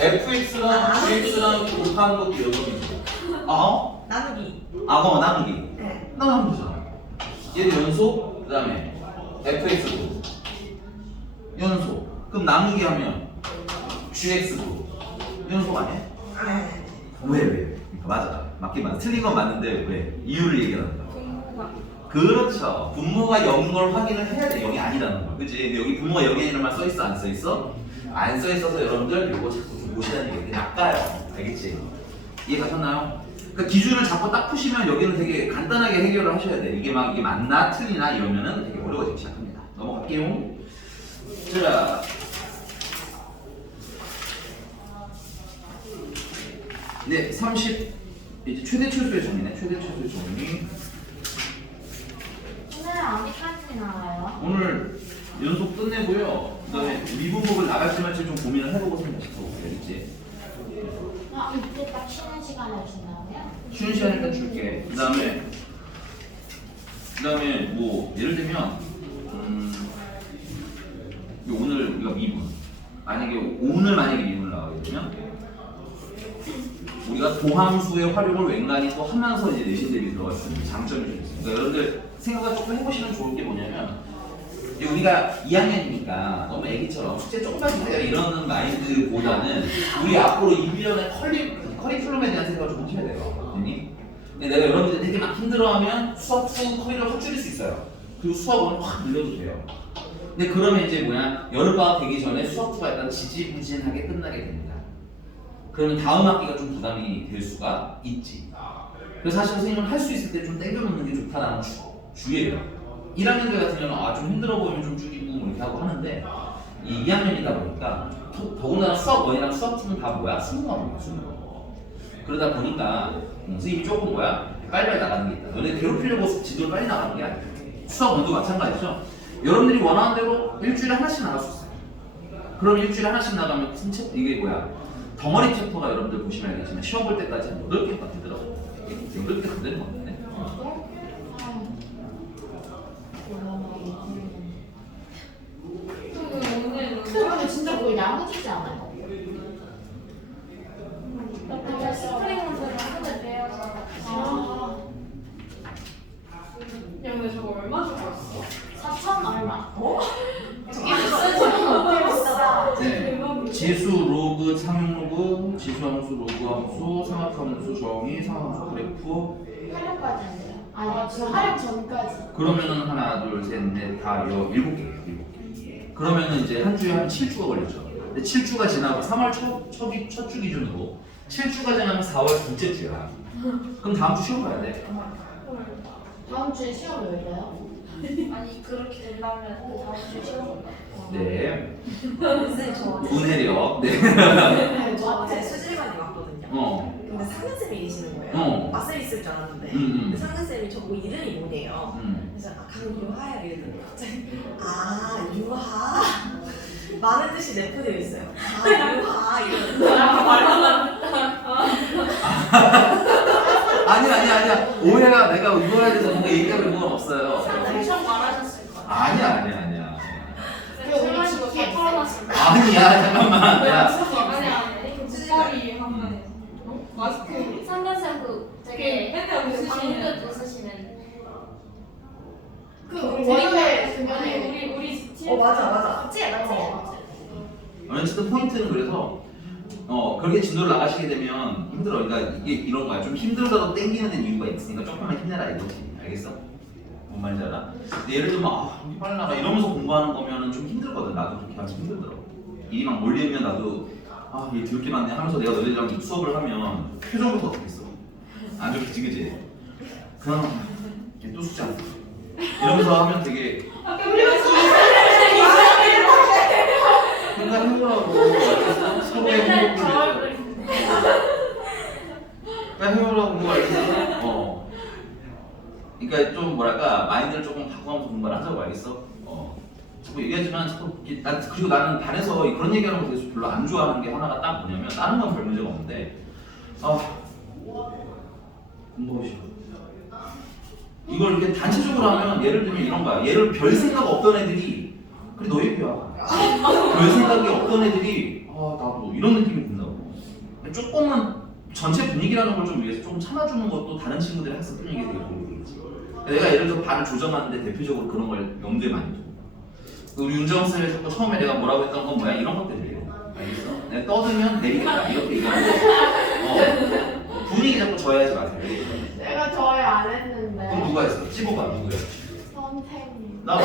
fx랑 gx랑 곱하는 것도 연속이지. 나누기. 나누기. 네. 나누면 되잖아. 얘도 연속, 그 다음에 fx도 연속. 그럼 나누기 하면 gx도 연속 아니야? 네. 왜? 그러니까 맞아. 맞긴 맞아. 틀린 건 맞는데 왜? 이유를 얘기하는 거야. 분모가. 그렇죠. 분모가 0인 걸 확인을 해야 돼. 0이 아니라는 거. 그치? 근데 여기 분모가 0이라는 말 써있어? 안 써있어? 안 써있어서 여러분들 이거 자꾸 좀 보시라는 얘기 낚아요. 알겠지? 이해 가셨나요? 그러니까 기준을 자꾸 딱 푸시면 여기는 되게 간단하게 해결을 하셔야 돼. 이게 맞나 틀리나 이러면은 되게 어려워지기 시작합니다. 넘어갈게요. 자. 네, 30 이제 최대 최소의 정의네. 최대 최소의 정의. 오늘 어디까지 나와요? 오늘 연속 끝내고요. 그다음에 미분법을 나갈지 말지 좀 고민을 해보고 생각해보고 알겠지? 이때 딱 쉬는 시간에 준다고요? 쉬는 시간 일단 줄게. 그다음에 뭐 예를 들면 오늘 우리가 미분 오늘 만약에 미분을 나가게 되면 우리가 도함수의 활용을 웬간히 또 하면서 이제 내신 대비 들어갈 수 있는 장점이 좀 있어요. 그러니까 여러분들 생각을 조금 해보시면 좋은 게 뭐냐면 이제 우리가 2학년이니까 너무 애기처럼 숙제 조금만 해야 이러는 마인드보다는 우리 앞으로 1년의 커리큘럼에 대한 생각을 좀 하셔야 돼요. 선생님. 근데 내가 여러분들이 되게 막 힘들어하면 수학 후 커리를 확 줄일 수 있어요. 그리고 수학원을 확 늘려도 돼요. 근데 그러면 이제 여름방학 되기 전에 수학후가 일단 지지부진하게 끝나게 됩니다. 그러면 다음 학기가 좀 부담이 될 수가 있지. 그래서 사실 선생님은 할 수 있을 때 좀 땡겨놓는 게 좋다라는 주의예요. 1학년들 같은 경우는 좀 힘들어 보이면 좀 줄이고 뭐 이렇게 하고 하는데 이 2학년이다 보니까 더군다나 수학 1이랑 수학 2는 다 뭐야? 스무과목이야, 스무과목. 그러다 보니까 선생님이 조금 빨리빨리 나가는 게 있다. 너네 괴롭히려고 지도를 빨리 나가는 게 아니야. 수학 1도 마찬가지죠. 여러분들이 원하는 대로 일주일에 하나씩 나갈 수 있어요. 그럼 일주일에 하나씩 나가면 이게 덩어리 챕터가 여러분들 보시면 알겠지만 시험 볼 때까지 한 8개가 되더라고요. 8개 안 되는 거 같네. 오늘 근데 진짜 거의 야무지지 않아요? 근데 스프링 문제는 손에 대야죠. 아, 야 근데 저거 얼마 주고 왔어? 4천 얼마? 어? 네. 지수, 로그, 상용 로그, 지수 함수, 로그 함수, 상합 함수, 정의, 상함수, 그래프. 활용까지 안 돼요. 아니, 지금 활용 전까지. 그러면은 하나, 둘, 셋, 넷, 다 7개예요. 7개. 그러면은 이제 한 주에 한 7주가 걸리죠. 근데 7주가 지나고 3월 첫 주 기준으로 7주가 지나면 4월 둘째 주야. 그럼 다음 주 시험 봐야 돼. 다음 주에 시험 열려요? 아니 그렇게 된다면 그 다음 주에 시험 온다. 네. 선생님 저 문해력. 네. 저 어제 수질반이 왔거든요. 어. 근데 상근쌤이 계시는 거예요. 어. 맞쌤 있을 줄 알았는데 음. 상근쌤이 저보고 이름이 뭐네요. 음. 그래서 아 강유하야 이랬는데 갑자기 아 유하 많은 뜻이 내포되어 있어요. 아 유하 이러는데 아니야. 오해가 내가 이거에 대해서 뭔가 얘기할 의무는 없어요. 엄청 말하셨을 거야. 아니야. 그리고 우리 집게 아니야, 잠깐만. 야. 아니 국밥이 한번 마스크 상관쌤 그 되게 맨날 그 웃으시는 방긋 웃으시는 그 월요일 아니 우리 팀 맞아 맞지? 어쨌든 포인트는 그래서 그렇게 진도를 나가시게 되면 힘들어. 그러니까 이게 이런 거야. 좀 힘들더라도 땡기는 데는 이유가 있으니까 조금만 힘내라 이거지. 알겠어? 뭔 말인지 알아? 근데 예를 들면 우리 빨리 나가 이러면서 공부하는 거면은 좀 힘들거든. 나도 그렇게 하면 힘들더라고. 일이 막 몰리면 나도 얘 들게 많네 하면서 내가 너희들이랑 수업을 하면 표정부터 어떻게 했어? 안 좋겠지, 그지? 그럼 얘또 숙제 안 해. 이러면서 하면 되게 그러니까 해보라고. 서로의 행복을 그러니까 해보라고 공부 알겠어? 그러니까 좀 뭐랄까 마인드를 조금 바꾸면서 공부를 하자고 알겠어? 자꾸 얘기하지만 자꾸 그리고 나는 반에서 그런 얘기하는 거 대해서 별로 안 좋아하는 게 하나가 딱 뭐냐면 다른 건 별 문제가 없는데 공부하고 싶어. 이걸 이렇게 단체적으로 하면 예를 들면 이런 거야. 얘를 별 생각 없던 애들이 그래 너 얘기야. 별 생각이 없던 애들이 나도 이런 느낌이 든다고. 조금은 전체 분위기라는 걸 좀 위해서 조금 참아주는 것도 다른 친구들의 학습 분위기에 되게 도움이 되겠지. 내가 예를 들어서 반을 조정하는데 대표적으로 그런 걸 염두에 많이 둬. 우리 윤정 쌤이 자꾸 처음에 내가 뭐라고 했던 건 뭐야? 이런 것들이에요. 알겠어? 내가 떠들면 내리겠다 이렇게 얘기하는 거. 분위기 자꾸 저해하지 마세요. 내가 저희 안 했는데. 그럼 누가 했어? 찝어봐 누구야? 선생님. 나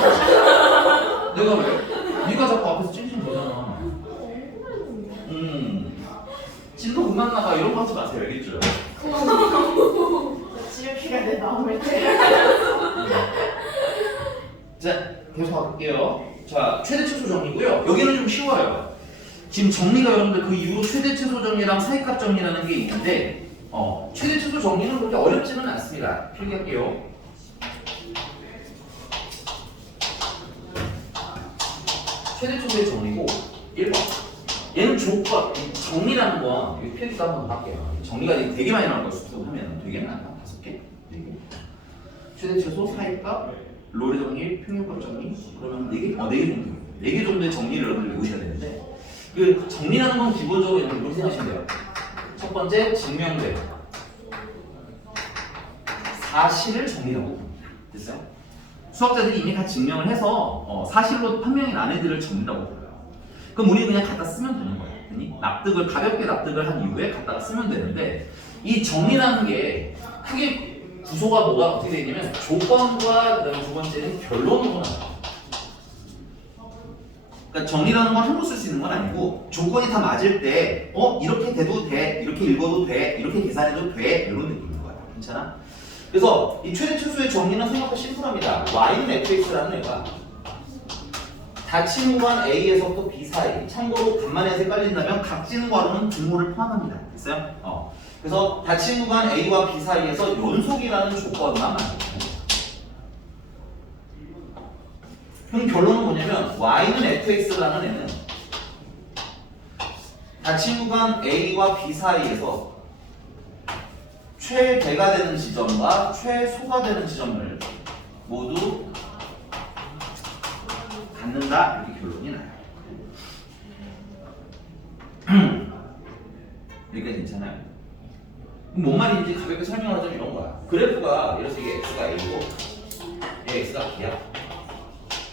내가 왜? 네가 자꾸 앞에서 찔리면 되잖아. 진도 그만 나가 이런 거 하지 마세요. 알겠죠? 지우키가 내 마음을 때려. 자 계속 갈게요. 자 최대 최소 정리고요. 여기는 좀 쉬워요. 지금 정리가 여러분들 그 이후로 최대 최소 정리랑 사이값 정리라는 게 있는데 최대 최소 정리는 그렇게 어렵지는 않습니다. 필기할게요. 최대 최소의 정리고 1번. 얘는 조건, 정리라는 건 이거 필기도 한번 할게요. 정리가 되게 많이 나올 거예요. 수습 하면 되게 많아. 5개? 4개. 최대 최소, 사이값, 롤의 정리, 평균값 정리. 그러면 4개? 4개 정도. 4개 정도의 정리를 여러분들 외우셔야 되는데 그 정리라는 건 기본적으로 이렇게 생각하시면 돼요. 첫 번째, 증명된 사실을 정리라고 봅니다. 됐어요? 수학자들이 이미 다 증명을 해서 사실로 판명이 난 애들을 정리라고 불러요. 그럼 우리 그냥 갖다 쓰면 되는 거예요. 납득을 가볍게 납득을 한 이후에 갖다가 쓰면 되는데 이 정리라는 게 크게 구조가 뭐가 어떻게 되어 있냐면 조건과 그다음에 두 번째는 결론으로 나와요. 그러니까 정리라는 건 함부로 쓸 수 있는 건 아니고 조건이 다 맞을 때 이렇게 돼도 돼, 이렇게 읽어도 돼, 이렇게 계산해도 돼 이런 느낌인 거야. 괜찮아? 그래서 이 최대 최소의 정리는 생각보다 심플합니다. y는 fx라는 애가 닫힌 구간 A에서부터 B 사이. 참고로 간만에 헷갈린다면 각진 괄호는 분모를 포함합니다. 됐어요? 그래서 닫힌 구간 A와 B 사이에서 연속이라는 조건만 만들어요. 그럼 결론은 뭐냐면 y는 fx라는 애는 닫힌 구간 A와 B 사이에서 최대가 되는 지점과 최소가 되는 지점을 모두 갖는다 이렇게 결론이 나요. 여기까지 괜찮아요? 그럼 뭔 말인지 가볍게 설명하자면 이런 거야. 그래프가 예를 들어서 이게 x가 a고 얘 x가 b야.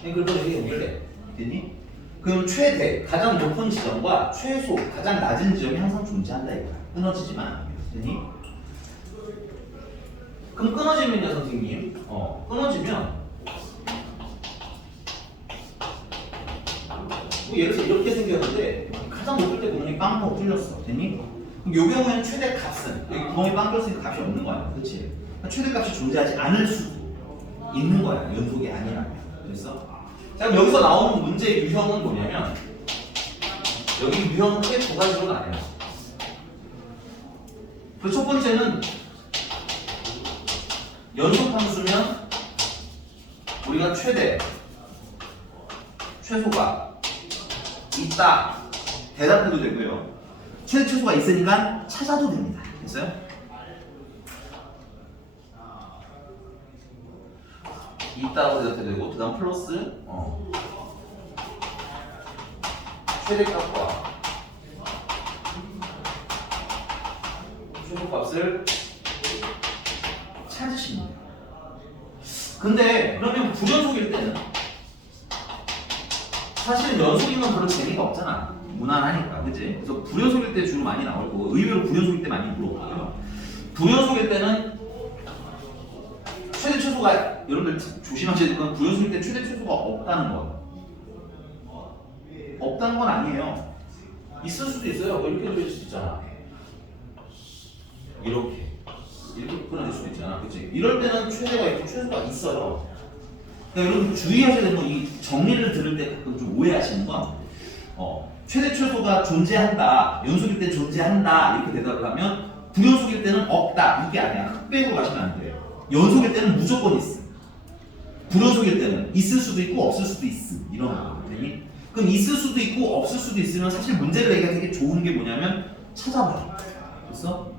그래서 여기 연결돼. 됐니? 그럼 최대, 가장 높은 지점과 최소, 가장 낮은 지점이 항상 존재한다 이거야. 끊어지지만 않으면. 됐니? 그럼 끊어지면요 선생님? 끊어지면 뭐 예를 들어서 이렇게 생겼는데 가장 높을 때 구멍이 빵빵 뚫렸어. 됐니? 그럼 요 경우에는 최대 값은 여기 구멍이 빵 뚫렸으니까 값이 없는 거야. 그렇지? 그러니까 최대 값이 존재하지 않을 수도 있는 거야. 연속이 아니라면. 됐어? 자, 그럼 여기서 나오는 문제의 유형은 뭐냐면 여기 유형은 크게 두 가지로 나뉘어요. 그 첫 번째는 연속 함수면 우리가 최대, 최소가 있다 대답해도 되고요. 최대, 최소가 있으니까 찾아도 됩니다. 됐어요? 있다고 대답해도 되고 그 다음 플러스 최대값과 최소값을 찾으십니다. 근데 그러면 불연속일 때는 사실은 연속이면 별로 재미가 없잖아. 무난하니까, 그치? 그래서 불연속일 때 주로 많이 나오고 의외로 불연속일 때 많이 물어보고요. 불연속일 때는 최대 최소가 여러분들 조심하셔야 될 건 불연속일 때 최대 최소가 없다는 거. 없다는 건 아니에요. 있을 수도 있어요. 뭐 이렇게 그릴 수도 있잖아. 이렇게 끊어질 수도 있잖아. 그치? 이럴 때는 최대가 있고 최소가 있어요. 그러니까 여러분 주의하셔야 되는 건 이 정리를 들을 때 가끔 좀 오해하시는 건 최대 최소가 존재한다, 연속일 때 존재한다 이렇게 대답을 하면 불연속일 때는 없다 이게 아니야. 흑백으로 가시면 안 돼요. 연속일 때는 무조건 있어. 불연속일 때는 있을 수도 있고 없을 수도 있어. 이런 거거든요. 그럼 있을 수도 있고 없을 수도 있으면 사실 문제를 내기가 되게 좋은 게 뭐냐면 찾아봐. 그래서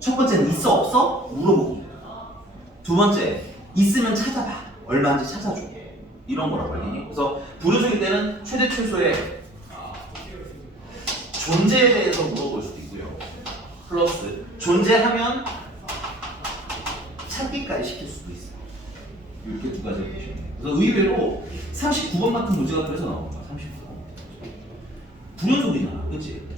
첫 번째는 있어 없어 물어보기. 두 번째 있으면 찾아봐. 얼마인지 찾아줘. 이런 거라고 알겠니? 그래서 불연속일 때는 최대 최소의 존재에 대해서 물어볼 수도 있고요. 플러스 존재하면 찾기까지 시킬 수도 있어요. 이렇게 두 가지를 보시면 돼요. 그래서 의외로 39번 같은 문제가 그래서 나온 거야. 39번. 불연속이잖아. 그치?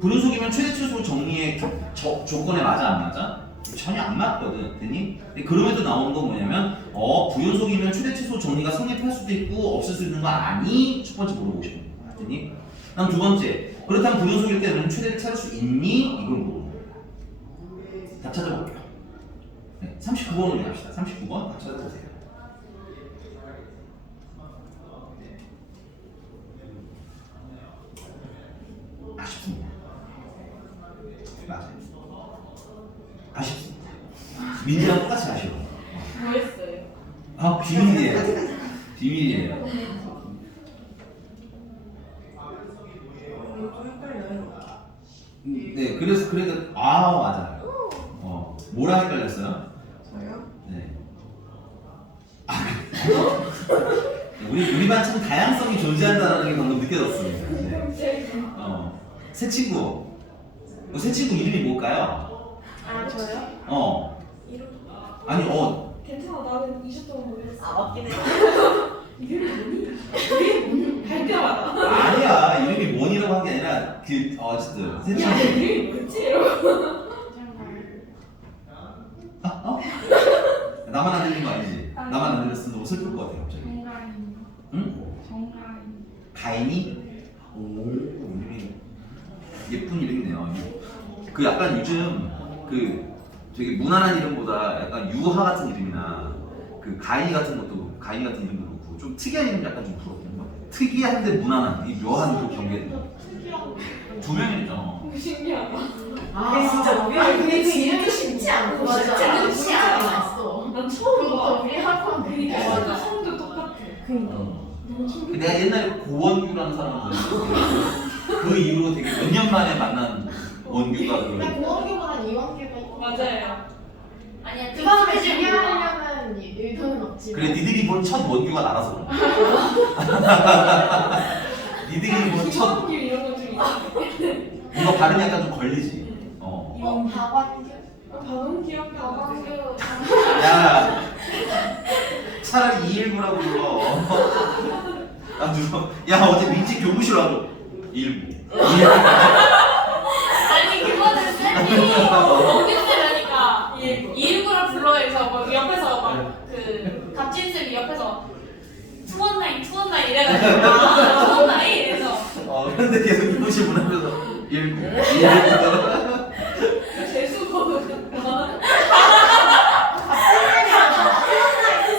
불연속이면 최대 최소 정리의 조건에 맞아 안 맞아? 전혀 안 맞거든. 됐니? 근데 그럼에도 나오는 건 뭐냐면 불연속이면 최대 최소 정리가 성립할 수도 있고 없을 수 있는 거 아니? 첫 번째 물어보시면 돼요. 됐니? 다음 두 번째 그렇다면 불연속일 때는 최대를 찾을 수 있니? 이걸 물어보는 거야. 답 찾아볼게요. 네, 39번으로 갑시다. 39번 답 찾아보세요. 아쉽습니다. 맞아요. 아쉽습니다. 민지랑 똑같이 아쉬워. 뭐 했어요? 아, 비밀이에요. 비밀이에요. 좀 헷갈려요. 네, 그래서 맞아요. 뭐랑 헷갈렸어요? 저요? 네. 우리 반 참 다양성이 존재한다는 게 방금 느껴졌습니다. 네. 새 친구. 새 친구 이름이 뭘까요? 아 저요? 이름? 아니 괜찮아, 나는 20점 모르겠어. 맞긴 해. 이름이 뭐니? 할 때마다. 아니야 이름이 원이라고 한 게 아니라 어쨌든 새 야, 친구. 이름이 뭐지? 이러고. 나만 안 들린 거 아니지? 나만 안 들렸으면 너무 슬플 것 같아 갑자기. 정가인. 응? 정가인. 가인이? 오 이름이 예쁜 이름이네요. 그 약간 요즘 그 되게 무난한 이름보다 약간 유하 같은 이름이나 그 가인이 같은 이름도 그렇고 좀 특이한 이름 약간 좀 부럽긴 것 같아요. 특이한데 무난한 이 묘한 그 경계들. 두 명이죠. 신기하다. 근데 진짜 근데 그 진짜 이름이 쉽지 않고 맞아. 쉽지 않았어. 난 처음 봐. 우리 학원 그니까 되게 진짜 성도 똑같아. 너무 신기해. 내가 옛날에 고원규라는 사람을 봤는데 그 이후로 되게 몇 년 만에 만난 원규가 근데 그 고원규보단 이원규가 있고. 맞아요. 아니야 그 사람을 준비하려면 의도는 없지. 그래 니들이 본 첫 원규가 나라서 그래. 니들이 본 첫 기원규 이런 거 좀 있어. 이거 발음이 약간 좀 걸리지. 다관계? 너무 귀엽다. 야, 차라리 219라고 불러. 아, 누가, 야, 어제 민지 교무실 와도 119. 아니 그거는 쌤이 공개쌤이니까 일부러 불러해서 뭐 옆에서 막 그 갑진 쌤이 옆에서 투원나인 이래가지고 투원나인 이래서 근데 계속 교무실 문 앞에서 119. 재수거든.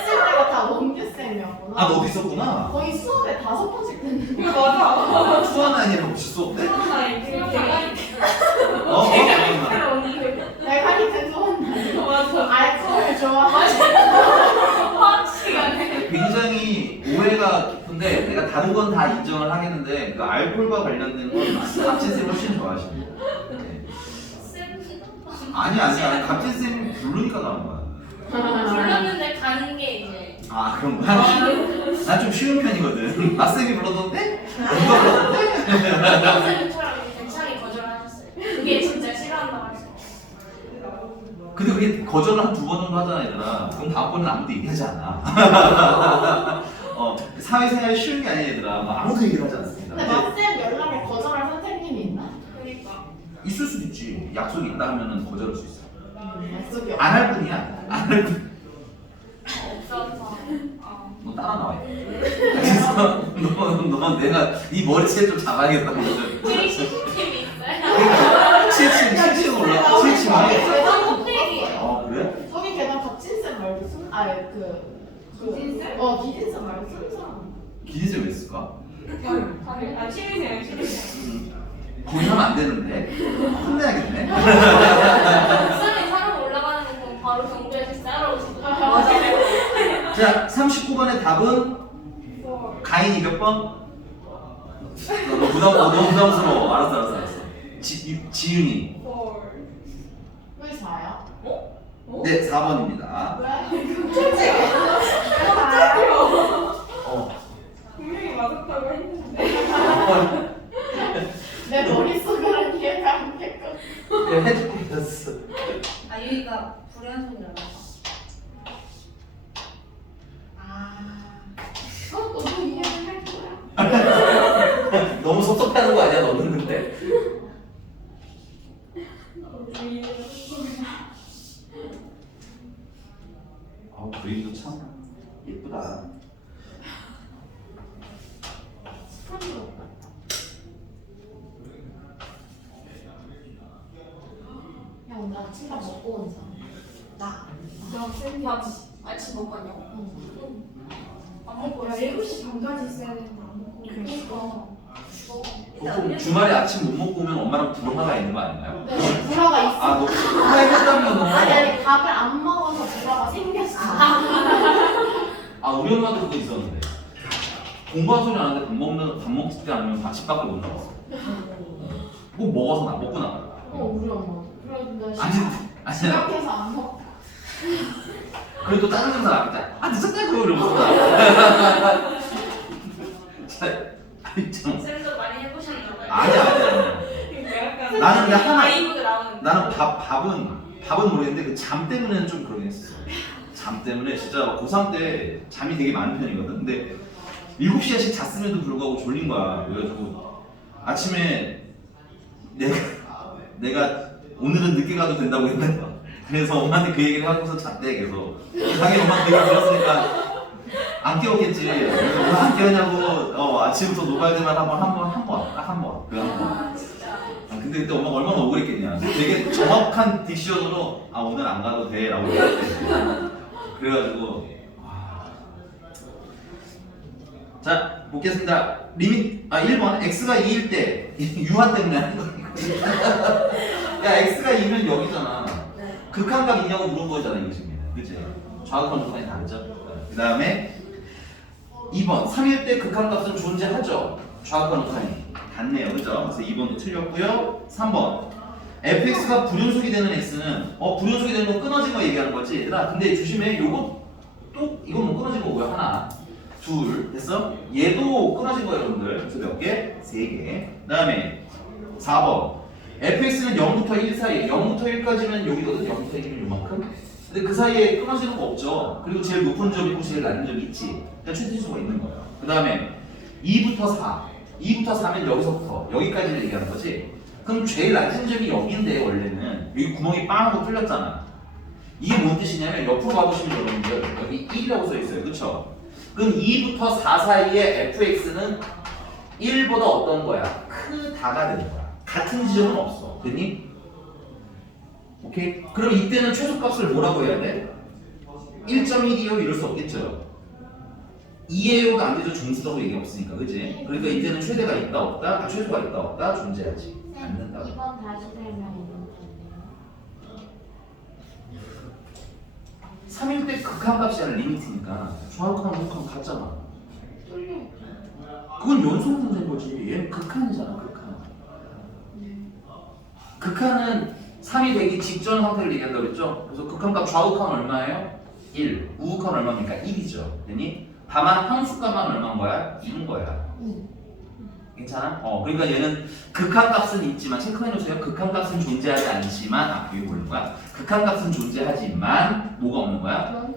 쌤이가 다 원규쌤이었구나. 아, 너도 있었구나. 거의 수업에 5번씩 듣는 이거 맞아. 수아나이랑 혹시 수업 때? 투원나인 그 대가리 기억나. 내가 이제 수업날 맞아. 알코올 좋아하지. 화학 시간에 굉장히 오해가 깊은데 내가 다른 건 다 인정을 하겠는데 그 알코올과 관련된 건 갑진쌤이 훨씬 좋아하십니다. 네. 쌤 아니 갑진쌤이 부르니까 나온 거야. 불렀는데 가는 게 이제 아 그런 거야? 난 좀 쉬운 편이거든. 아쌤이 불러줬는데? 누가 불러줬는데? 쌤처럼 괜찮게 거절하셨어요. 그게 진짜 싫어한다고 하셨어요. 근데 그게 거절을 한 2번 정도 하잖아 얘들아. 그럼 다음번엔 아무도 얘기하지 않아. 사회생활이 쉬운 게 아니야 얘들아. 뭐 아무도 얘기를 하지 않습니다. 근데 막쌤 연락을 거절할 선생님이 있나? 그러니까 있을 수도 있지. 약속이 있다 하면은 거절할 수 있어. 약속이 안 할 뿐이야. 안 할 뿐. 없어서 너 따라 나와. 그래서 너 내가 이 머리채 좀 잡아야겠다. 저희 CCTV 있어요. 7층 올라. 7층에. 계단 껍데기예요. 그래? 저기 계단 갑진쌤 말고 기진쌤? 기진쌤 말고 쓰는 사람. 기진쌤 왜 했을까? 아, 취미생. 거기 하면 안 되는데. 혼내야겠네. 쌤이 사람 올라가는 거 보면 바로 경비아저씨 따라오시더라고요. 자, 39번의 답은 가인이 몇 번? 너무 부담스러워. 알았어. 지윤이. 왜 4야? 네, 4번입니다. 왜? 분명히 맞았다고 했는데. 내 머릿속으로는 이해가 안 됐거든. 해줄게 됐어. 아 유이가 불연속이라고. 그것도 너 이해를 할 거야. 너무 섭섭해하는 거 아니야, 너는 근데? 그림도 참 예쁘다. 야 오늘 아침밥 먹고 온 사람. 나 너 쌤이 아침 못 봤냐고? 안 야, 먹고 7시 반까지 있어야 되는데 안 먹고. 그러니까. 보통 주말에 아침 못 먹고 오면 엄마랑 불화가 있는 거 아닌가요? 네, 불화가 있어. 아, 너 불화했다면 아니 밥을 안 먹어서 불화가 생겼어. 우리 엄마도 그거 있었는데 공부한 소리 안 하는데 밥 먹을 때 아니면 집 밖을 못 나갔어. 뭐 먹어서 먹고 나가. 우리 엄마. 그런데 아니 시작해서 안 먹. 그리고 또 다른 영상 나왔다. 늦었다고 이러면서. 참. 쌤도 많이 해보셨나봐요. 아니야. 약간 나는 근데 하나 아이브가 나오는. 나는 밥은 모르겠는데 그 잠 때문에는 좀 그러긴 했어. 잠 때문에 진짜 고3 때 잠이 되게 많은 편이거든. 근데 7시간씩 잤음에도 불구하고 졸린 거야. 그래가지고 아침에 내가 오늘은 늦게 가도 된다고 했나? 그래서 엄마한테 그 얘기를 하고서 잤대. 계속 당연히 엄마한테 그 얘기 들었으니까 안 깨웠겠지. 그래서 왜 안 깨우냐고 아침부터 노발대만 딱 한 번. 근데 그때 엄마가 얼마나 억울했겠냐. 되게 정확한 딕션으로 오늘 안 가도 돼 라고 얘기했대. 그래가지고 자 보겠습니다. 리밋 1번 x가 2일 때 유한 때문에 하는 거니까. 야 x가 2면 여기잖아. 네. 극한각 있냐고 물은 거잖아 이거 지금. 그치? 좌극한 조건이 다르죠. 그 다음에 2번 3일 때 극한값은 존재하죠. 좌극한 극한이 같네요. 그죠? 그래서 2번도 틀렸고요. 3번 fx가 불연속이 되는 x는 불연속이 되는 건 끊어진 거 얘기하는 거지 얘들아. 근데 조심해. 이건 뭐 끊어진 거고요. 하나 둘 됐어? 얘도 끊어진 거예요 여러분들. 그래서 몇 개? 3개. 그 다음에 4번 fx는 0부터 1 사이, 0부터 1까지는 여기거든. 0부터 1이면 요만큼. 근데 그 사이에 끊어지는 거 없죠. 그리고 제일 높은 점 있고 제일 낮은 점 있지. 그러니까 최대수가 있는 거예요. 그 다음에 2부터 4. 2부터 4면 여기서부터 여기까지를 얘기하는 거지. 그럼 제일 낮은 점이 여기인데 원래는 여기 구멍이 빵 하고 뚫렸잖아. 이게 뭔 뜻이냐면 옆으로 봐보시면 여러분들 여기 1이라고 써있어요. 그쵸? 그럼 2부터 4 사이에 fx는 1보다 어떤 거야? 크다가 되는 거야. 같은 지점은 없어. 됐니? 오케이? 그럼 이때는 최소값을 뭐라고 해야 돼? 1.1이요? 이럴 수 없겠죠? 2예요가 안 되죠. 종수라고 얘기 없으니까. 그치? 그러니까 이때는 최대가 있다 없다? 아, 최소가 있다 없다? 존재하지 않는다. 2번 다시 설명해 3일 때 극한값이 아니라 리미트니까 좌우칸, 우칸 같잖아. 그건 연속 문제인 거지. 얘는 극한이잖아. 극한. 극한은 3이 되기 직전 상태를 얘기한다고 그랬죠? 그래서 극한값 좌우칸 얼마예요? 1. 우우칸 얼마입니까? 1이죠. 됐니? 다만 함수값만 얼마인 거야? 2인 거야. 괜찮아? 그러니까 얘는 극한값은 있지만 체크해놓으세요. 극한값은 존재하지 않지만 위에 보는 거야. 극한값은 존재하지만 뭐가 없는 거야?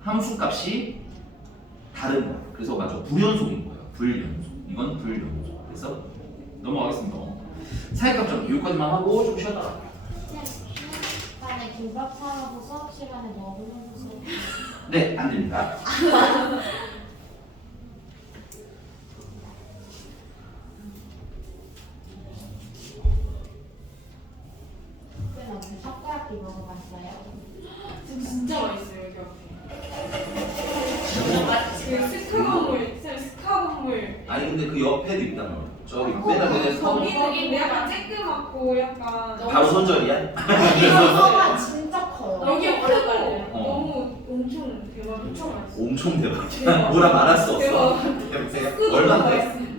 함수값이 다른 거야. 그래서 맞죠? 불연속인 거예요. 불연속. 이건 불연속. 그래서 넘어가겠습니다. 사이값정 여기까지만 하고 좀 쉬었다가. 만에 김밥 사라고 수업 시간에 먹으면서 수업 네, 안 됩니다. 쌤 어떻게 젓가락기 먹어봤어요? 진짜 맛있어요 여기 앞에. 그 스카건물, 쌤 스카건물. 아니 근데 그 옆에도 있단 말이야. 저기 맨날 맨날 거기는 약간 쬐끄맣고 약간 바로 손절이야? 이거가 진짜 커요. 여기 크고 어. 너무 엄청 대박 엄청 맛있어. 엄청 대박이야. 대박. 뭐라 말할 수 없어. 대박. 대박. 얼마인데?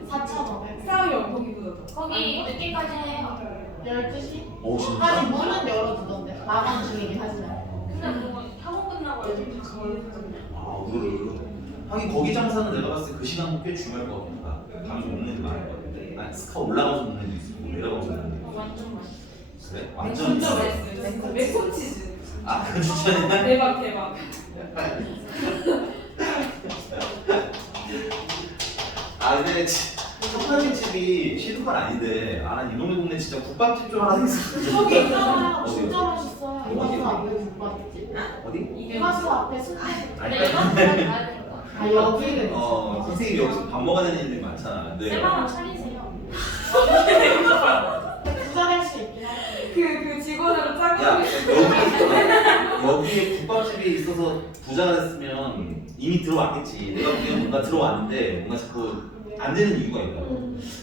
4,500. 싸우면 거기보다 더. 거기 늦게까지 해요. 12시? 오 진짜? 아니 문은 열어두던데 마감 중이긴 하지만 근데 뭐 학원 끝나고 애들 아 그래. 하긴 거기 장사는 내가 봤을 때 그 시간 꽤 중요할 것 같긴 하다. 방송 먹는 데 많을 것 같아. 아니 스카 올라가서 먹는 데 있고 내려가서 먹는 데 완전 맛있어. 그래? 완전 진짜 있어. 맛있어요. 진짜 매콤치즈. 아 그거 추천이야? 대박 대박. 아 근데 첫판집이 쉬는 건 아닌데 난 이놈의 동네 진짜 국밥집 좀 하나 있어. 저기 있잖아요. 어디요? 진짜 맛있어요. 이마수 앞에 국밥집. 어디? 이마수 앞에 순대. 아니 내가 가야 되는 거. 아 여기는 선생님이 여기서 밥 먹어야 되는 일들이 많잖아. 근데 내 방은 차리세요. 부자될 수 있긴 하지. 그 직원으로 짝꿍. 야 여기에 국밥집이 있어서 부자가 됐으면 이미 들어왔겠지. 내가 보기엔 뭔가 들어왔는데 뭔가 자꾸 안 되는 이유가 있다.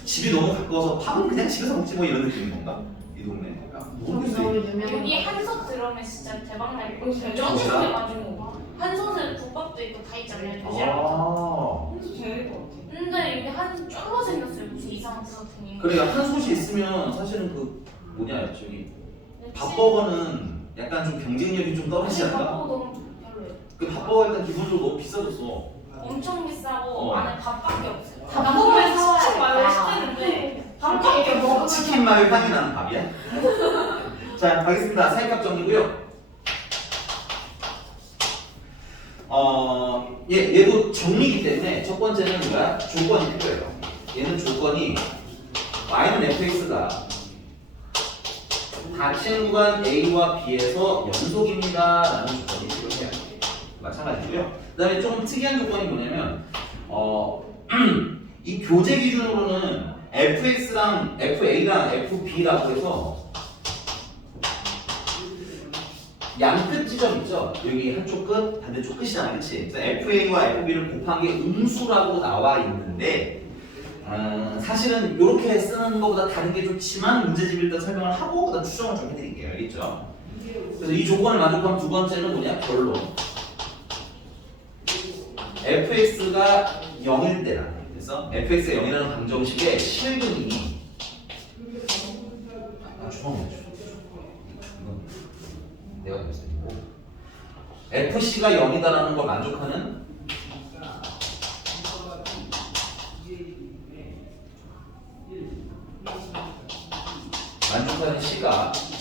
집이 너무 가까워서 밥은 그냥 집에서 먹지 뭐 이런 느낌인 건가? 이 동네. 저기 모르겠어. 너무 유명해. 여기 한솥 들어오면 진짜 대박 날 거. 잘 쫀쫀해가지고 한솥에 국밥도 있고 다 있잖아요. 도시락. 아. 혼수 잘될 것 같아. 근데 여기 한 쫄로 생겼어요. 무슨 이상한 프로틴이. 그래 한 솥이 있으면 사실은 그 뭐냐 저기 밥버거는 약간 좀 경쟁력이 좀 떨어지지 않나? 밥버거 너무 별로예요. 그 밥버거 일단 기본적으로 너무 비싸졌어. 엄청 비싸고 안에 밥밖에 없어요. 밥 밥버거에 먹으면서 치킨 마요 와야겠다. 시키는데 밥밖에 밥밖에 없어. 먹으면 치킨 마요 향이 나는 밥이야? 자 가겠습니다. 사이값 정리고요. 얘도 정리이기 때문에 첫 번째는 뭐야? 조건이 필요해요. 얘는 조건이 y는 fx가 닫힌 구간 A와 B에서 연속입니다 라는 조건이 필요해요. 마찬가지고요. 그 다음에 조금 특이한 조건이 뭐냐면 이 교재 기준으로는 fx랑 fa랑 fb라고 해서 양끝 지점 있죠? 여기 한쪽 끝, 반대쪽 끝이잖아, 그치? 그래서 FA와 FB를 곱한 게 음수라고 나와 있는데 사실은 이렇게 쓰는 것보다 다른 게 좋지만 문제집 일단 설명을 하고 그다음 추정을 좀 해드릴게요, 알겠죠? 그래서 이 조건을 만족하면 두 번째는 뭐냐? 결론. fx가 0일 때라. 그래서 fx가 0이라는 방정식의 실근이 죄송합니다. 내가 됐습니다. FC가 0이다라는 걸 만족하는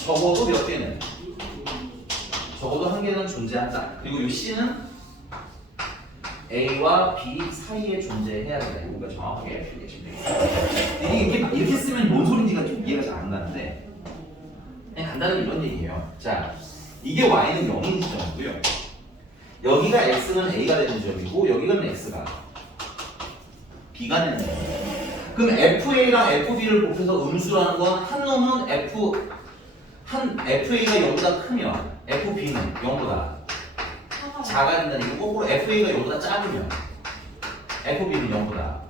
적어도 몇 개는? 적어도 한 개는 존재한다. 그리고 이 C는 A와 B 사이에 존재해야 된다. 이거가 정확하게 알려주시면 되겠습니다. 이렇게 쓰면 뭔 소린지가 좀 이해가 잘 안 가는데 그냥 간단하게 이런 얘기예요. 자, 이게 Y는 0인 지점이고요. 여기가 X는 A가 되는 지점이고 여기는 X가 B가 되는 지점이에요. 그럼 FA랑 FB를 곱해서 음수라는 건 한 놈은 FA가 0보다 크면 FB는 0보다 작아야 된다는 얘기고 거꾸로 FA가 0보다 작으면 FB는 0보다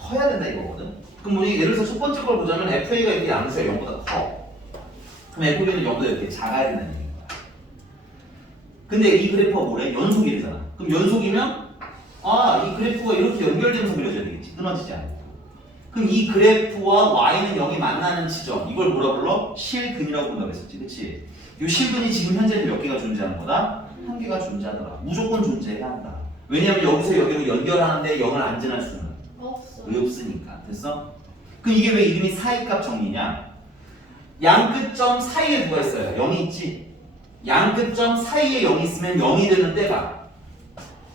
커야 된다 이거거든. 그럼 우리 예를 들어서 첫 번째 걸 보자면 FA가 이렇게 양수야 0보다 커. 그럼 FB는 0보다 이렇게 작아야 된다는 얘기인 거야. 근데 이 그래프가 뭐래? 연속이잖아. 그럼 연속이면 이 그래프가 이렇게 연결되면서 그려져야 되겠지. 끊어지지 않고. 그럼 이 그래프와 Y는 0이 만나는 지점, 이걸 뭐라 불러? 실근이라고 본다고 했었지, 그치? 이 실근이 지금 현재는 몇 개가 존재하는 거다? 한 개가 존재하더라. 무조건 존재해야 한다. 왜냐하면 여기서 여기로 연결하는데 0을 안 지날 수는 없으니까. 됐어? 그럼 이게 왜 이름이 사이값 정리냐? 양끝점 사이에 누가 있어요? 0이 있지? 양끝점 사이에 0이 있으면 0이 되는 때가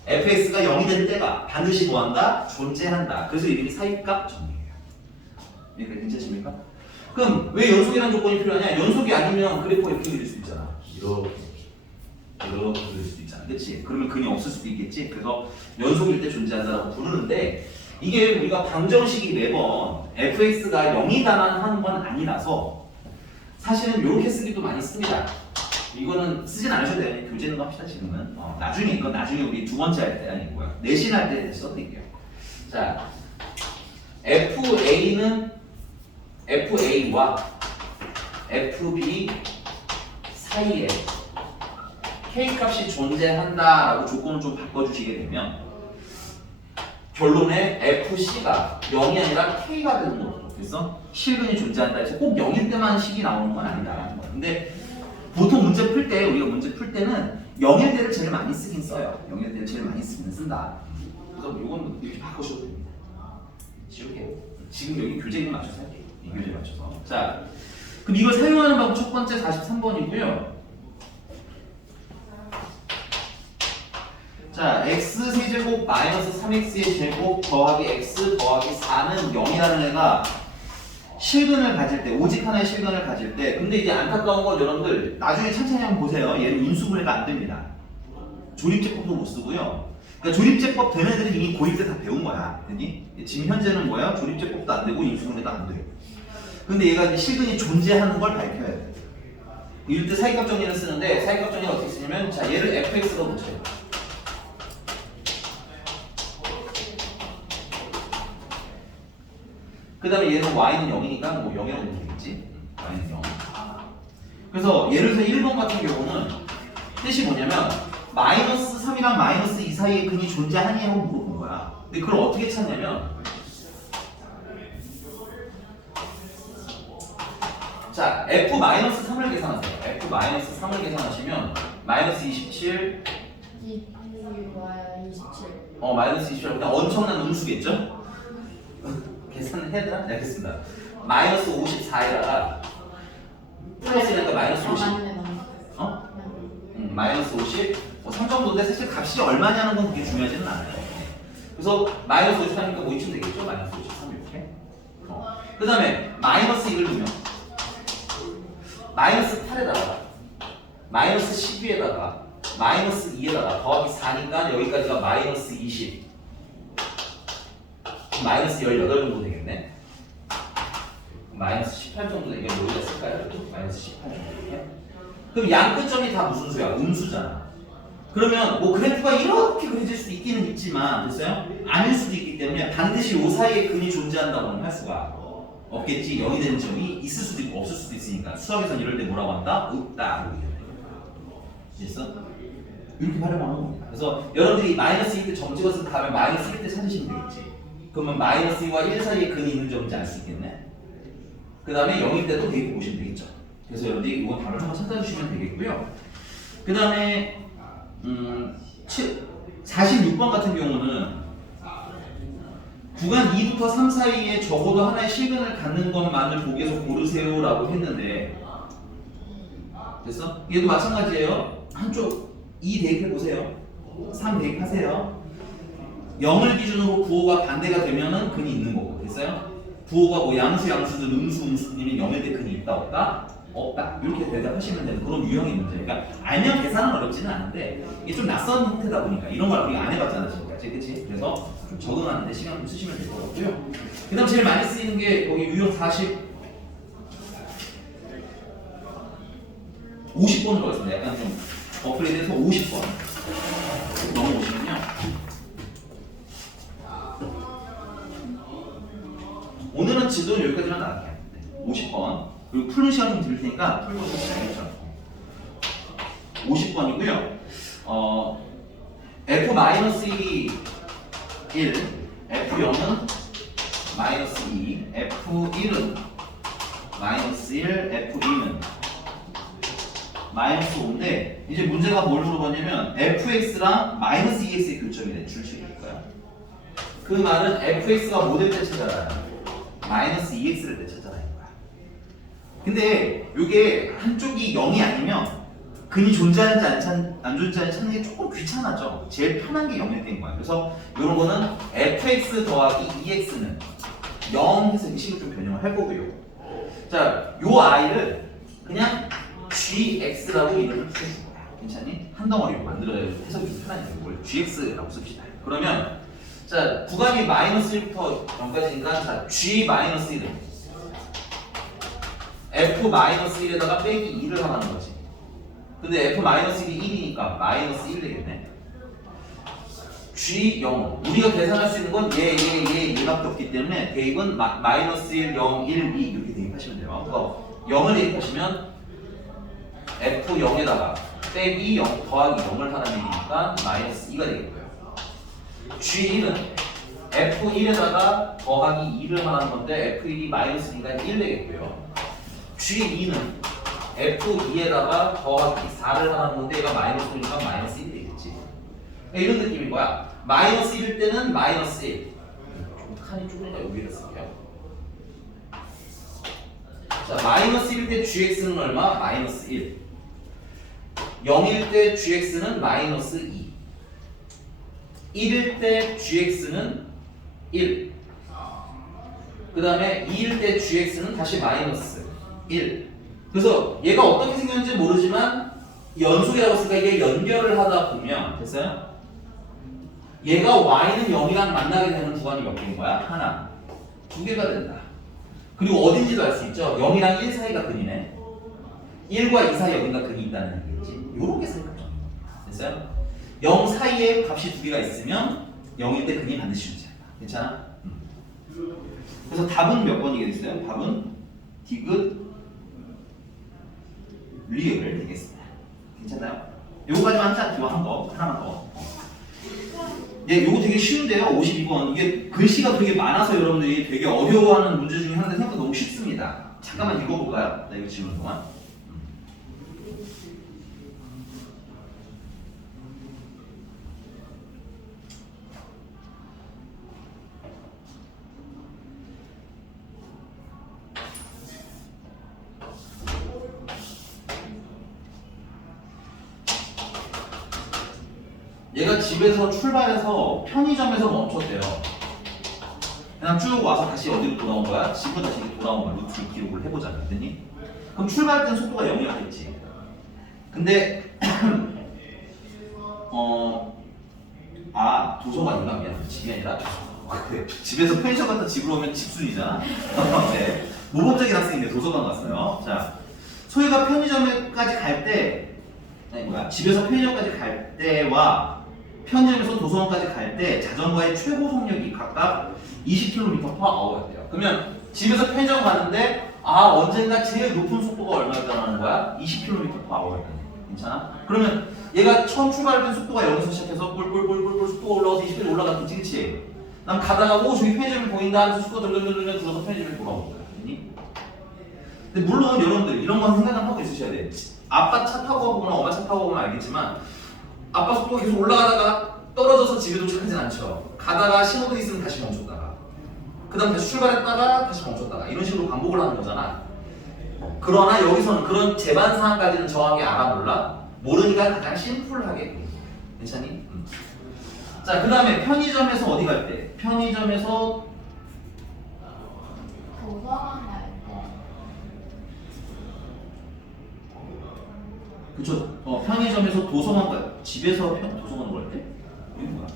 fx가 0이 되는 때가 반드시 뭐한다? 존재한다. 그래서 이름이 사이값 정리예요. 여기까지 괜찮습니까? 그럼 왜 연속이라는 조건이 필요하냐? 연속이 아니면 그래프가 이렇게 그릴 수 있잖아. 이렇게 그릴 수도 있잖아. 그치? 그러면 근이 없을 수도 있겠지? 그래서 연속일 때 존재한다라고 부르는데 이게 우리가 방정식이 매번 fx가 0이다만 하는 건 아니라서 사실은 이렇게 쓰기도 많이 씁니다. 이거는 쓰진 않으셔도 돼요. 교재는 합시다 지금은. 나중에 이건 나중에 우리 두 번째 할 때 아니고요. 내신 할 때 써드릴게요. 자, FA는 FA와 FB 사이에 K 값이 존재한다라고 조건을 좀 바꿔주시게 되면 결론에 FC가 0이 아니라 K가 되는 거죠. 그래서 실근이 존재한다 해서 꼭 0일 때만 식이 나오는 건 아니다라는 거예요. 근데 보통 문제 풀 때 우리가 문제 풀 때는 0일 때를 제일 많이 쓰긴 써요. 0일 때를 제일 많이 쓰긴 쓴다. 그래서 이건 이렇게 바꾸셔도 됩니다. 지울게요. 지금 여기 교재에 맞춰서 할게요. 이 교재에 맞춰서. 자, 그럼 이걸 사용하는 방법 첫 번째 43번이고요. 자, x세제곱 마이너스 3x의 제곱 더하기 x 더하기 4는 0이라는 애가 실근을 가질 때, 오직 하나의 실근을 가질 때, 근데 이제 안타까운 건 여러분들 나중에 천천히 한번 보세요. 얘는 인수분해가 안 됩니다. 조립제법도 못 쓰고요. 그러니까 조립제법 되는 애들이 이미 고1 때 다 배운 거야. 됐니? 지금 현재는 뭐야? 조립제법도 안 되고 인수분해도 안 돼. 근데 얘가 이제 실근이 존재하는 걸 밝혀야 돼. 이럴 때 사이값 정리를 쓰는데 사이값 정리가 어떻게 쓰냐면 자, 얘를 fx로 붙여요. 그 다음에 얘는 y는 0이니까 뭐 0이라고 보면 되겠지. y는 0. 그래서 예를 들어서 1번 같은 경우는 뜻이 뭐냐면 마이너스 3이랑 마이너스 2 사이에 근이 존재하니 하고 물어본 거야. 근데 그걸 어떻게 찾냐면 자, f-3을 계산하세요. f-3을 계산하시면 마이너스 27 마이너스 27 그냥 엄청난 음수겠죠? 계산해야 되나? 네, 알겠습니다. 마이너스 54에다가 플러스니까 마이너스 50 마이너스 50 3 정도인데 사실 값이 얼마냐는 건 그렇게 중요하지는 않아요. 그래서 마이너스 50 하니까 뭐 이쯤 되겠죠? 마이너스 53 이렇게. 그 다음에 마이너스 1을 두면 마이너스 8에다가 마이너스 12에다가 마이너스 2에다가 더하기 4니까 여기까지가 마이너스 20 마이너스 18 정도 되겠네. 마이너스 18 정도 되게 여기다 쓸까요? 마이너스 18 정도 되게. 그럼 양 끝점이 다 무슨 수야? 음수잖아. 그러면 뭐 그래프가 이렇게 그려질 수도 있기는 있지만 됐어요? 아닐 수도 있기 때문에 반드시 요 사이에 근이 존재한다고는 할 수가 없겠지. 0이 되는 점이 있을 수도 있고 없을 수도 있으니까 수학에서는 이럴 때 뭐라고 한다? 없다. 됐어? 이렇게 활용하는 겁니다. 그래서 여러분들이 마이너스 2때 점 찍었을 때 다음에 마이너스 1때 찾으시면 되겠지. 그러면 마이너스 2와 1 사이에 근이 있는 점인지 알 수 있겠네. 그 다음에 0일 때도 대입해 보시면 되겠죠. 그래서 여러분들이 이거 답을 한번 찾아주시면 되겠고요. 그 다음에 46번 같은 경우는 구간 2부터 3 사이에 적어도 하나의 실근을 갖는 것만을 보기에서 고르세요 라고 했는데 됐어? 얘도 마찬가지예요. 한쪽 2 대입해 보세요. 3 대입하세요. 0을 기준으로 부호가 반대가 되면은 근이 있는 거고. 됐어요? 부호가 뭐 양수든 음수이면 0일 때 근이 있다 없다? 없다. 이렇게 대답하시면 되는 그런 유형의 문제. 그러니까 알면 계산은 어렵지는 않은데 이게 좀 낯선 형태다 보니까 이런 걸 우리가 안 해봤잖아 지금까지, 그렇지? 그래서 좀 적응하는데 시간 좀 쓰시면 될 것 같고요. 그다음 제일 많이 쓰이는 게 거기 유형 50번으로 가겠습니다. 약간 좀 업그레이드해서 50번 넘어오시면요. 오늘은 지도는 여기까지만 나갈게요. 50번. 그리고 푸는 시간 좀 드릴 테니까 풀고 시작해보죠. 50번이고요. F-1이 1, F0은 -2, F1은 -1, F2는 -5인데 이제 문제가 뭘 물어봤냐면 fx랑 -2x의 교점이래. 줄식일 거야. 그 말은 fx가 뭐 될 때 찾아라? -2x를 때 찾아라 이거야. 근데 이게 한쪽이 0이 아니면 근이 존재하는지 안 존재하는지 찾는 게 조금 귀찮아져. 제일 편한 게 0일 때인 거야. 그래서 이런 거는 fx 더하기 2x는 0 해서 식을 좀 변형을 할 거고요. 자, 요 아이를 그냥 gx라고 이름을 붙여줄 거야. 괜찮니? 한 덩어리로 만들어야 해석이 좀 편하니까 이걸 gx라고 씁시다. 그러면 자, 구간이 -1부터 0까지니까 자, g-1을 f-1에다가 빼기 2를 하라는 거지. 근데 f-1이 1이니까 -1 되겠네. g0 우리가 계산할 수 있는 건 얘밖에 없기 때문에 대입은 -1, 0, 1, 2 이렇게 대입하시면 돼요. 그래서 0을 대입하시면 f0에다가 빼기 0 더하기 0을 하라는 얘기니까 -2가 되겠고요. g1은 f1에다가 더하기 2를 하라는 건데 f1이 -2가 1 되겠고요. g2는 f2에다가 더하기 4를 하라는 건데 얘가 -1이니까 -1 되겠지. 이런 느낌인 거야. -1일 때는 -1. 좀 칸이 좁으니까 여기를 쓸게요. 자, -1일 때 gx는 얼마? -1. 0일 때 gx는 -2. 1일 때 gx는 1. 그 다음에 2일 때 gx는 다시 -1. 그래서 얘가 어떻게 생겼는지 모르지만 연속이라고 했으니까 이게 연결을 하다 보면 됐어요? 얘가 y는 0이랑 만나게 되는 구간이 몇 개인 거야? 하나, 두 개가 된다. 그리고 어딘지도 알 수 있죠? 0이랑 1 사이가 근이네. 1과 2 사이에 어딘가 근이 있다는 얘기겠지. 요렇게 생각하면 됐어요? 0 사이에 값이 두 개가 있으면 0일 때 근이 반드시 존재한다. 괜찮아? 그래서 답은 몇 번이게 됐어요? 답은 디귿 리을 되겠습니다. 괜찮나요? 요거까지만 하자. 이거 하나만 더. 예, 요거 되게 쉬운데요. 52번. 이게 글씨가 되게 많아서 여러분들이 되게 어려워하는 문제 중에 하나인데 생각보다 너무 쉽습니다. 잠깐만 읽어볼까요? 나 이거 지우는 동안. 얘가 집에서 출발해서 편의점에서 멈췄대요. 그냥 쭉 와서 다시 어디로 돌아온 거야? 집으로 다시 돌아온 거야. 루트를 기록을 해보자. 그랬더니 그럼 출발할 땐 속도가 0이었겠지. 근데 도서관인가? 미안, 집이 아니라 집에서 편의점 갔다 집으로 오면 집순이잖아. 네. 모범적인 학생인데 도서관 갔어요. 자, 소희가 편의점까지 갈 때, 집에서 편의점까지 갈 때와 편의점에서 도서관까지 갈 때 자전거의 최고 속력이 각각 20km/h였대요. 그러면 집에서 편의점 가는데 언젠가 제일 높은 속도가 얼마였다는 거야? 20km/h였다는. 괜찮아? 그러면 얘가 처음 출발할 때 속도가 0에서 시작해서 뿔뿔뿔뿔 속도가 올라가서 20km 올라갔겠지, 그치? 난 가다가 저기 편의점이 보인다 하면서 속도가 들들들들 줄어서 편의점에 돌아온 거야. 알겠니? 근데 물론 여러분들 이런 건 생각을 하고 있으셔야 돼. 아빠 차 타고 가거나 엄마 차 타고 가면 알겠지만 아빠 속도가 계속 올라가다가 떨어져서 집에 도착하진 않죠. 가다가 신호등 있으면 다시 멈췄다가 그 다음 다시 출발했다가 다시 멈췄다가 이런 식으로 반복을 하는 거잖아. 그러나 여기서는 그런 제반 사항까지는 정확히 알아 몰라? 모르니까 가장 심플하게. 괜찮니? 자, 그 다음에 편의점에서 어디 갈 때? 편의점에서 도서관 갈 때. 그쵸? 편의점에서 도서관 갈 때. 집에서 도서관 갈 때? 이게 뭐야?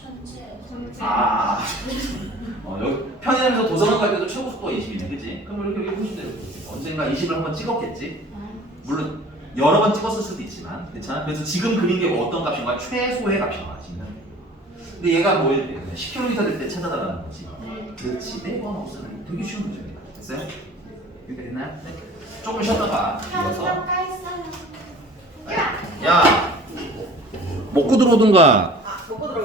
전체. 여기 편의점에서 도서관 갈 때도 최고 속도가 20이네, 그치? 그럼 이렇게 보시면 돼요. 언젠가 20을 한번 찍었겠지? 물론 여러 번 찍었을 수도 있지만, 괜찮아? 그래서 지금 그린 게 뭐 어떤 값인가? 최소의 값인가? 지금. 근데 얘가 뭐일 때? 10km 될 때 찾아달라는 거지. 그렇지. 매번 없으면 되게 쉬운 문제입니다. 됐어요? 이렇게 됐나요? 네. 조금 쉬었다가 이어서. 편의점 가 있어요. 야! 먹고 들어오든가. 먹고 들어오고